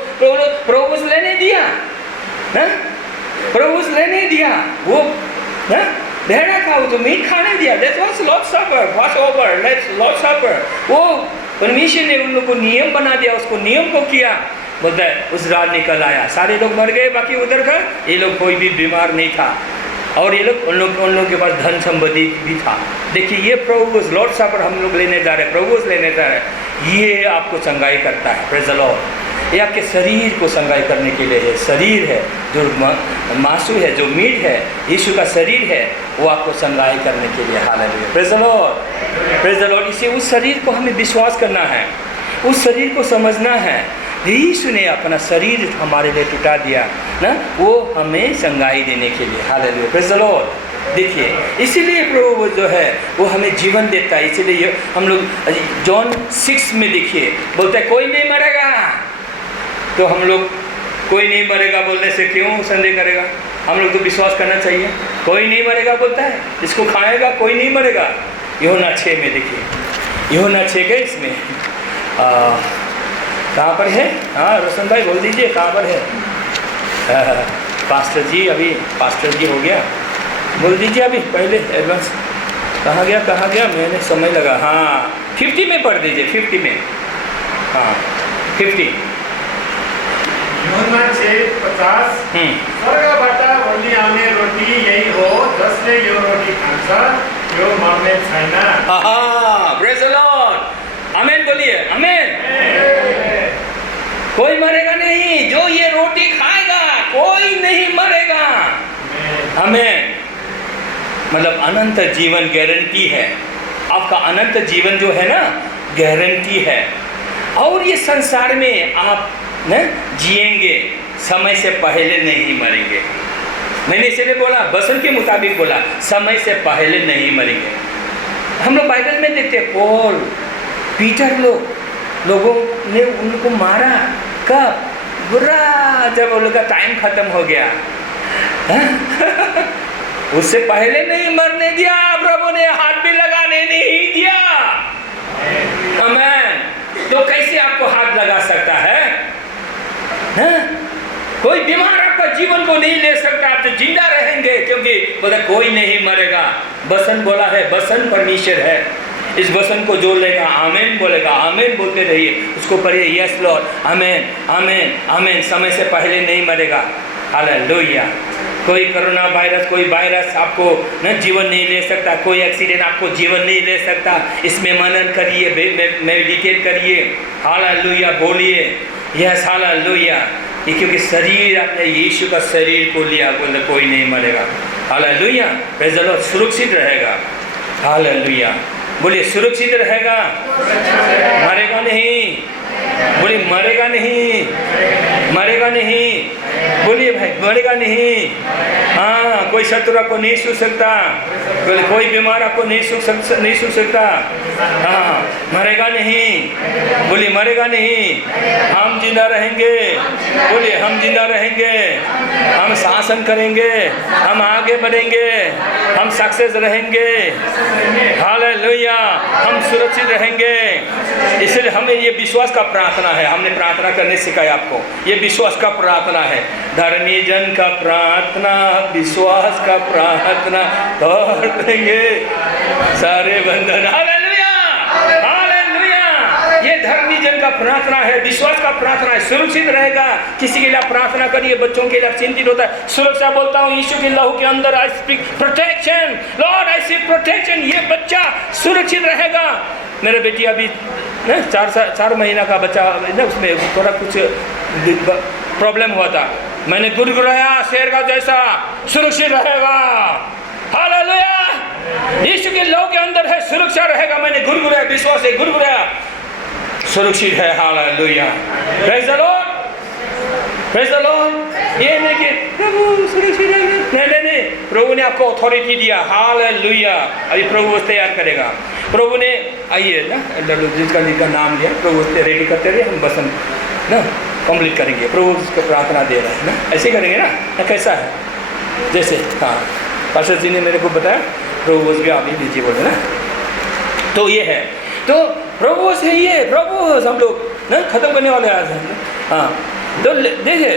प्रभु लेने दिया, प्रभु लेने दिया, वो भेड़ा था, वो तो मीट खाने दिया। That was Lord's Supper, Passover, Lord's Supper। वो परमेश्वर ने उन लोगों को नियम बना दिया, उसको नियम को किया। बोलता है उजराल निकल आया, सारे लोग मर गए, बाकी उधर का ये लोग कोई भी बीमार नहीं था, और ये लोग उन लोगों के पास धन संपत्ति भी था। देखिए, ये प्रभु लॉर्ड सपर हम लोग लेने जा रहे हैं, प्रभु लेने जा रहे हैं, ये आपको संगाई करता है। Praise the Lord. ये आपके शरीर को संगाई करने के लिए है। शरीर है जो मांसू है, जो मीट है, यीशु का शरीर है, वो आपको संगाई करने के लिए। Hallelujah, praise the Lord, praise the Lord. इसे उस शरीर को हमें विश्वास करना है, उस शरीर को समझना है। यीशु ने अपना शरीर हमारे लिए टुटा दिया ना, वो हमें संगाई देने के लिए। Hallelujah, praise the Lord. देखिए, इसीलिए प्रभु जो है वो हमें जीवन देता है। इसीलिए हम लोग जॉन 6 में देखिए, बोलता है कोई नहीं मरेगा, तो हम लोग कोई नहीं मरेगा बोलने से क्यों संदेह करेगा? हम लोग तो विश्वास करना चाहिए। कोई नहीं मरेगा बोलता है, इसको खाएगा कोई नहीं मरेगा। यूहन्ना 6 में देखिए, यूहन्ना 6 के इसमें कहाँ पर है? हाँ, रोशन भाई बोल दीजिए कहाँ पर है? पास्टर जी, अभी पास्टर जी हो गया, बोल दीजिए अभी पहले एडवांस। कहाँ गया मैंने समय लगा। हाँ, 50 में पढ़ दीजिए, 50 में। हाँ, 50। यूहन्ना 6:50। स्वर्गबाट ओर्ली आउने रोटी यही हो, जसले यो रोटी खान्छ यो मर्ने छैन। Praise the Lord. आमेन बोलिए, आमेन। कोई मरेगा नहीं, जो ये रोटी खाएगा कोई नहीं मरेगा। आमेन। मतलब अनंत जीवन गारंटी है। आपका अनंत जीवन जो है ना गारंटी है। और ये संसार में आप न जिएंगे, समय से पहले नहीं मरेंगे। मैंने इसलिए बोला, वचन के मुताबिक बोला, समय से पहले नहीं मरेंगे। हम लोग बाइबल में देखते हैं पॉल, पीटर लोगों ने उनको मारा कब? बुरा, जब उन लोग का टाइम खत्म हो गया। उससे पहले नहीं मरने दिया, प्रभु ने हाथ भी लगाने नहीं दिया। आमीन। तो कैसे आपको हाथ लगा सकता है? कोई बीमार आपका जीवन को नहीं ले सकता, आप तो जिंदा रहेंगे, क्योंकि बोला कोई नहीं मरेगा। वचन बोला है, वचन परमेश्वर है। इस वचन को जो लेगा आमीन बोलेगा, आमीन बोलते रहिए। उसको पढ़िए, यस लॉर्ड, आमीन आमीन आमीन। समय से पहले नहीं मरेगा। हालेलुया। कोई कोरोना वायरस, कोई वायरस आपको न जीवन नहीं ले सकता, कोई एक्सीडेंट आपको जीवन नहीं ले सकता। इसमें मनन करिए, मेडिटेट करिए, हालेलुया बोलिए, यस हालेलुया। क्योंकि शरीर आपने यीशु का शरीर को लिया, बोले कोई नहीं मरेगा। Hallelujah, praise the Lord. सुरक्षित रहेगा। हालेलुया, बोलिए सुरक्षित रहेगा, मरेगा नहीं। बोलिए मरेगा नहीं, मरेगा नहीं। बोलिए भाई, मरेगा नहीं। हाँ, कोई शत्रु आपको नहीं छू सकता, बोले कोई बीमार आपको नहीं छू सकता। हाँ, मरेगा नहीं। बोलिए मरेगा नहीं, हम जिंदा रहेंगे। बोलिए हम जिंदा रहेंगे, हम शासन करेंगे, हम आगे बढ़ेंगे, हम सक्सेस रहेंगे। हालेलुया, हम सुरक्षित रहेंगे। इसलिए हमें ये विश्वास का प्रार्थना है, हमने प्रार्थना करने सिखाया आपको। ये विश्वास का प्रार्थना है, धर्मी जन का प्रार्थना, विश्वास का प्रार्थना तोड़ देंगे सारे बंधन। Hallelujah, hallelujah. ये धर्मी जन का प्रार्थना है, विश्वास का प्रार्थना है। सुरक्षित रहेगा। किसी के लिए प्रार्थना करिए, बच्चों के लिए चिंतित होता है, सुरक्षा बोलता हूँ यीशु के लहू के अंदर I speak protection, Lord I see protection. ये बच्चा सुरक्षित रहेगा। मेरे बेटी अभी 4 महीना का बच्चा ना, उसमें थोड़ा कुछ प्रॉब्लम हुआ था। मैंने गुड़गुड़ाया शेर का जैसा, सुरक्षित रहेगा। हालेलुया, यीशु के लहू के अंदर है, सुरक्षा रहेगा। मैंने गुड़गुड़ाया, विश्वास से गुड़गुड़ाया, सुरक्षित है। Hallelujah, praise the Lord, praise the Lord. ये नहीं कि प्रभु सुरक्षित रहेगा, नहीं, प्रभु ने आपको अथॉरिटी दिया। हालेलुया। अभी प्रभु तैयार करेगा। प्रभु ने, आइए ना, जिसका नाम लिया, प्रभु रेडी करते रहिए, हम बसन ना कंप्लीट करेंगे। प्रभु उसको प्रार्थना दे रहे हैं ना, ऐसे करेंगे ना, कैसा है? जैसे हाँ, पास्टर जी ने मेरे को बताया, प्रभु भी आप ही दीजिए बोले ना। तो ये है, तो प्रभु से ये प्रभु हम लोग ना खत्म करने वाले आज हैं। हाँ, तो देखिए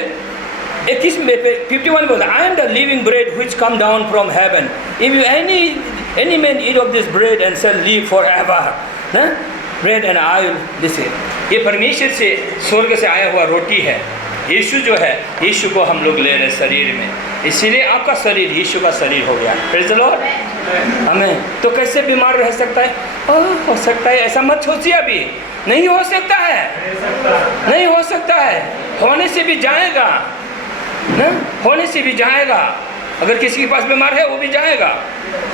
21 में 51 बोला, I am the living bread which come down from heaven, if you any man eat of this bread and shall live for ever. ना ब्रेड एंड ऑयल, दिसे ये परमेश्वर से, स्वर्ग से आया हुआ रोटी है। यीशु जो है, यीशु को हम लोग ले रहे शरीर में, इसीलिए आपका शरीर यीशु का शरीर हो गया। प्रेज़ द लॉर्ड, आमीन। तो कैसे बीमार रह सकता है? हो सकता है, ऐसा मत सोचिए। अभी नहीं हो सकता है, नहीं हो सकता है, होने से भी जाएगा ना, होने से भी जाएगा। अगर किसी के पास बीमार है वो भी जाएगा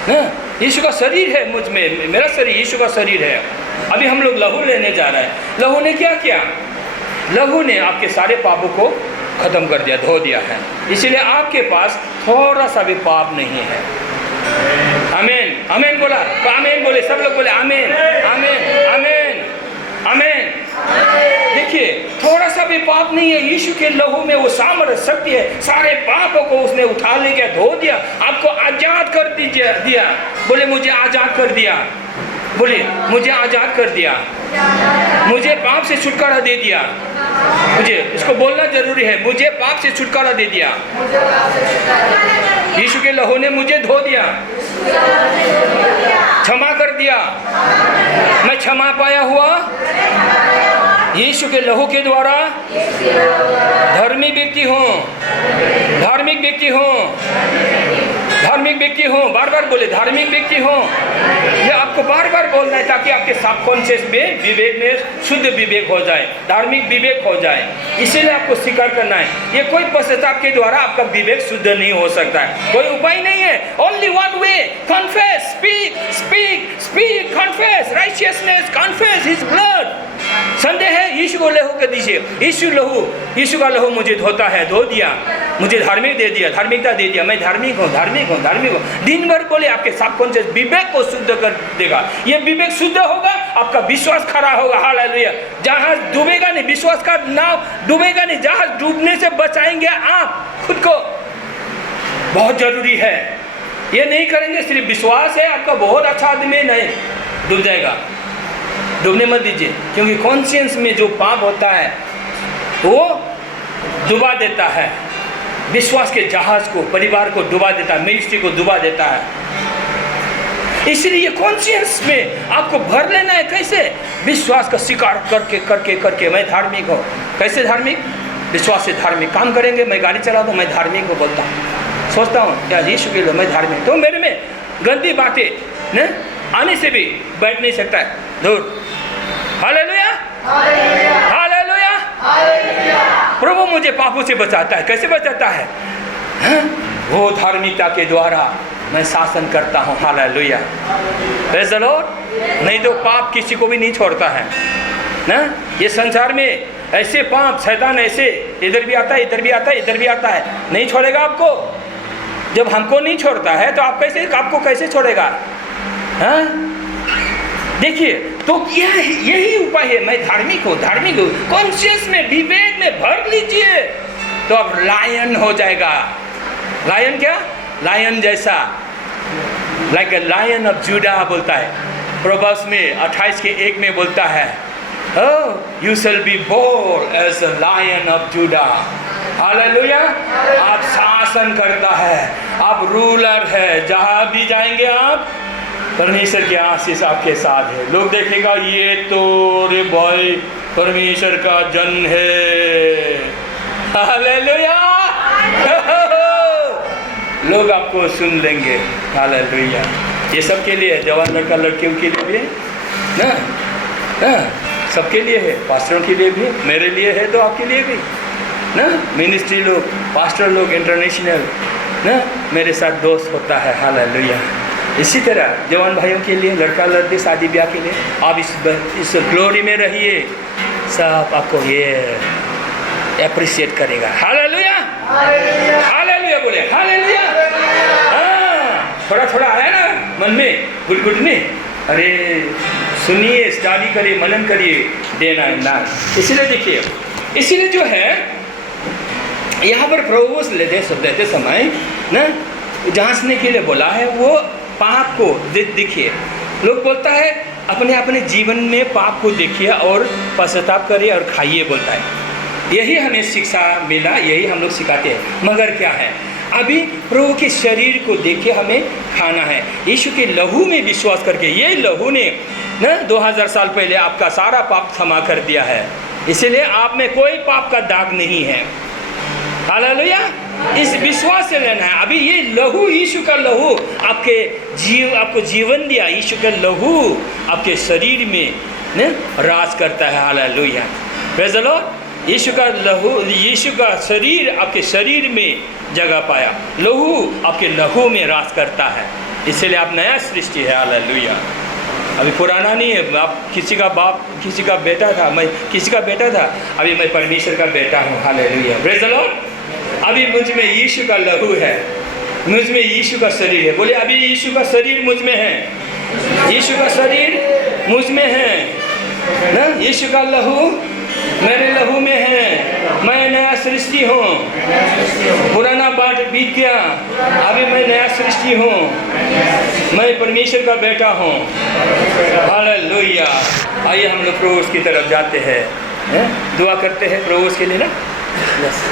ना। यीशु का शरीर है मुझ में, मेरा शरीर यीशु का शरीर है। अभी हम लोग लहू लेने जा रहे हैं। लहू ने क्या किया? लहू ने आपके सारे पापों को खत्म कर दिया, धो दिया है। इसलिए आपके पास थोड़ा सा भी पाप नहीं है। आमीन, आमीन बोला तो आमीन बोले, सब लोग बोले आमीन, आमीन, आमीन, आमीन। देखिए थोड़ा सा भी पाप नहीं है। यीशु के लहू में वो सामर्थ्य, शक्ति है। सारे पापों को उसने उठा ले गया, धो दिया, आपको आजाद कर दिया। बोले मुझे आजाद कर दिया, बोलिए मुझे आजाद कर दिया, मुझे पाप से छुटकारा दे दिया। मुझे इसको बोलना जरूरी है, मुझे पाप से छुटकारा दे दिया। यीशु के लहू ने मुझे धो दिया, क्षमा कर दिया। मैं क्षमा पाया हुआ यीशु के लहू के द्वारा धार्मिक व्यक्ति हूँ, धार्मिक व्यक्ति हूँ। धार्मिक व्यक्ति हो, बार बार बोले धार्मिक व्यक्ति हो। ये आपको बार बार बोलना है ताकि आपके सबकॉन्शियस में विवेक में शुद्ध विवेक हो जाए, धार्मिक विवेक हो जाए। इसीलिए आपको स्वीकार करना है। ये कोई पश्चाताप के द्वारा आपका विवेक शुद्ध नहीं हो सकता है, कोई उपाय नहीं है। Only one way, confess, speak speak speak, confess righteousness, confess his blood. संदेह है, यीशु को लहू कर दीजिए। यीशु का लहू मुझे धोता है, धो दिया, मुझे धार्मिक दे दिया, धार्मिकता दे दिया, मैं धार्मिक हूँ, धार्मिक हूँ, धार्मिक हूँ। दिन भर बोले आपके सबकॉन्शियस विवेक को शुद्ध कर देगा। ये विवेक शुद्ध होगा, आपका विश्वास खड़ा होगा। हालेलुया। जहाज डूबेगा नहीं, विश्वास का नाव डूबेगा नहीं। जहाज डूबने से बचाएंगे आप खुद को, बहुत जरूरी है। ये नहीं करेंगे, सिर्फ विश्वास है आपका, बहुत अच्छा आदमी नहीं, डूब जाएगा। डूबने मत दीजिए, क्योंकि कॉन्शियंस में जो पाप होता है वो डुबा देता है। विश्वास के जहाज को, परिवार को डुबा देता है, मिनिस्ट्री को डुबा देता है। इसलिए कॉन्शियंस में आपको भर लेना है। कैसे? विश्वास का स्वीकार करके करके करके मैं धार्मिक हूँ। कैसे धार्मिक? विश्वास से धार्मिक काम करेंगे। मैं गाड़ी चला दूँ, मैं धार्मिक को बोलता हूँ, सोचता हूँ या यीशु के लिए मैं धार्मिक। तो मेरे में गंदी बातें न आने से भी बैठ नहीं सकता है, दूर। Hallelujah, hallelujah. प्रभु मुझे पापों से बचाता है। कैसे बचाता है? वो धार्मिकता के द्वारा मैं शासन करता हूँ। Hallelujah, praise the Lord. नहीं तो पाप किसी को भी नहीं छोड़ता है ना। ये संसार में ऐसे पाप, शैतान ऐसे इधर भी आता है, इधर भी आता है, इधर भी आता है, नहीं छोड़ेगा आपको। जब हमको नहीं छोड़ता है तो आपको कैसे छोड़ेगा? हाँ, देखिए, तो यही उपाय है। मैं धार्मिक हूँ, धार्मिक हूँ। कॉन्शियस में, विवेक में भर लीजिए तो अब लायन हो जाएगा। लायन क्या? लायन जैसा, like a lion of Judah बोलता है प्रोवर्ब्स में 28:1 में बोलता है, oh you shall be bold as a lion of Judah. Hallelujah. आप शासन करता है, आप रूलर है। जहाँ भी जाएंगे आप, परमेश्वर की आशीष आपके साथ है। लोग देखेगा ये तो रे भाई परमेश्वर का जन है। हालेलुया। लोग आपको सुन लेंगे। हालेलुया। ये सबके लिए है, जवान लड़का लड़कियों के लिए भी है ना, सबके लिए है, पास्टरों के लिए भी, मेरे लिए है तो आपके लिए भी ना। मिनिस्ट्री लोग, पास्टर लोग, इंटरनेशनल ना मेरे साथ दोस्त होता है। हालेलुया। इसी तरह जवान भाइयों के लिए, लड़का लड़की शादी ब्याह के लिए, आप इस ग्लोरी में रहिए, सब आपको ये एप्रिशिएट करेगा। हालेलुया, हालेलुया बोले, हालेलुया। हाँ, थोड़ा थोड़ा आया ना मन में, गुटगुटने, अरे सुनिए, स्टडी करिए, मनन करिए, देना है ना। इसीलिए देखिए, इसीलिए जो है यहाँ पर प्रभु देते समय ना जांचने के लिए बोला है। वो पाप को देखिए, लोग बोलता है अपने अपने जीवन में पाप को देखिए और पश्चाताप करिए और खाइए, बोलता है। यही हमें शिक्षा मिला, यही हम लोग सिखाते हैं। मगर क्या है, अभी प्रभु के शरीर को देखे हमें खाना है। यीशु के लहू में विश्वास करके, ये लहू ने ना 2000 साल पहले आपका सारा पाप क्षमा कर दिया है। इसीलिए आप में कोई पाप का दाग नहीं है। हालेलुया। इस विश्वास से लेना है। अभी ये लहू, यीशु का लहू आपको जीवन दिया। यीशु का लहू आपके शरीर में न राज करता है। Hallelujah, praise the Lord. यीशु का लहू, यीशु का शरीर आपके शरीर में जगह पाया। लहू आपके लहू में राज करता है, इसलिए आप नया सृष्टि है। हालेलुया। अभी पुराना नहीं है। आप किसी का बाप, किसी का बेटा था, मैं किसी का बेटा था, अभी मैं परमेश्वर का बेटा हूँ। Hallelujah, praise the Lord. अभी मुझ में यीशु का लहू है, मुझ में यीशु का शरीर है। बोले, अभी यीशु का शरीर मुझ में है, यीशु का शरीर मुझ में है ना। यीशु का लहू मेरे लहू में है। मैं नया सृष्टि हूँ। पुराना बात बीत गया, अभी मैं नया सृष्टि हूँ। मैं परमेश्वर का बेटा हूँ। हालेलुया। आइए हम लोग प्रभु की तरफ जाते हैं, दुआ करते हैं प्रभु के लिए ना। यस।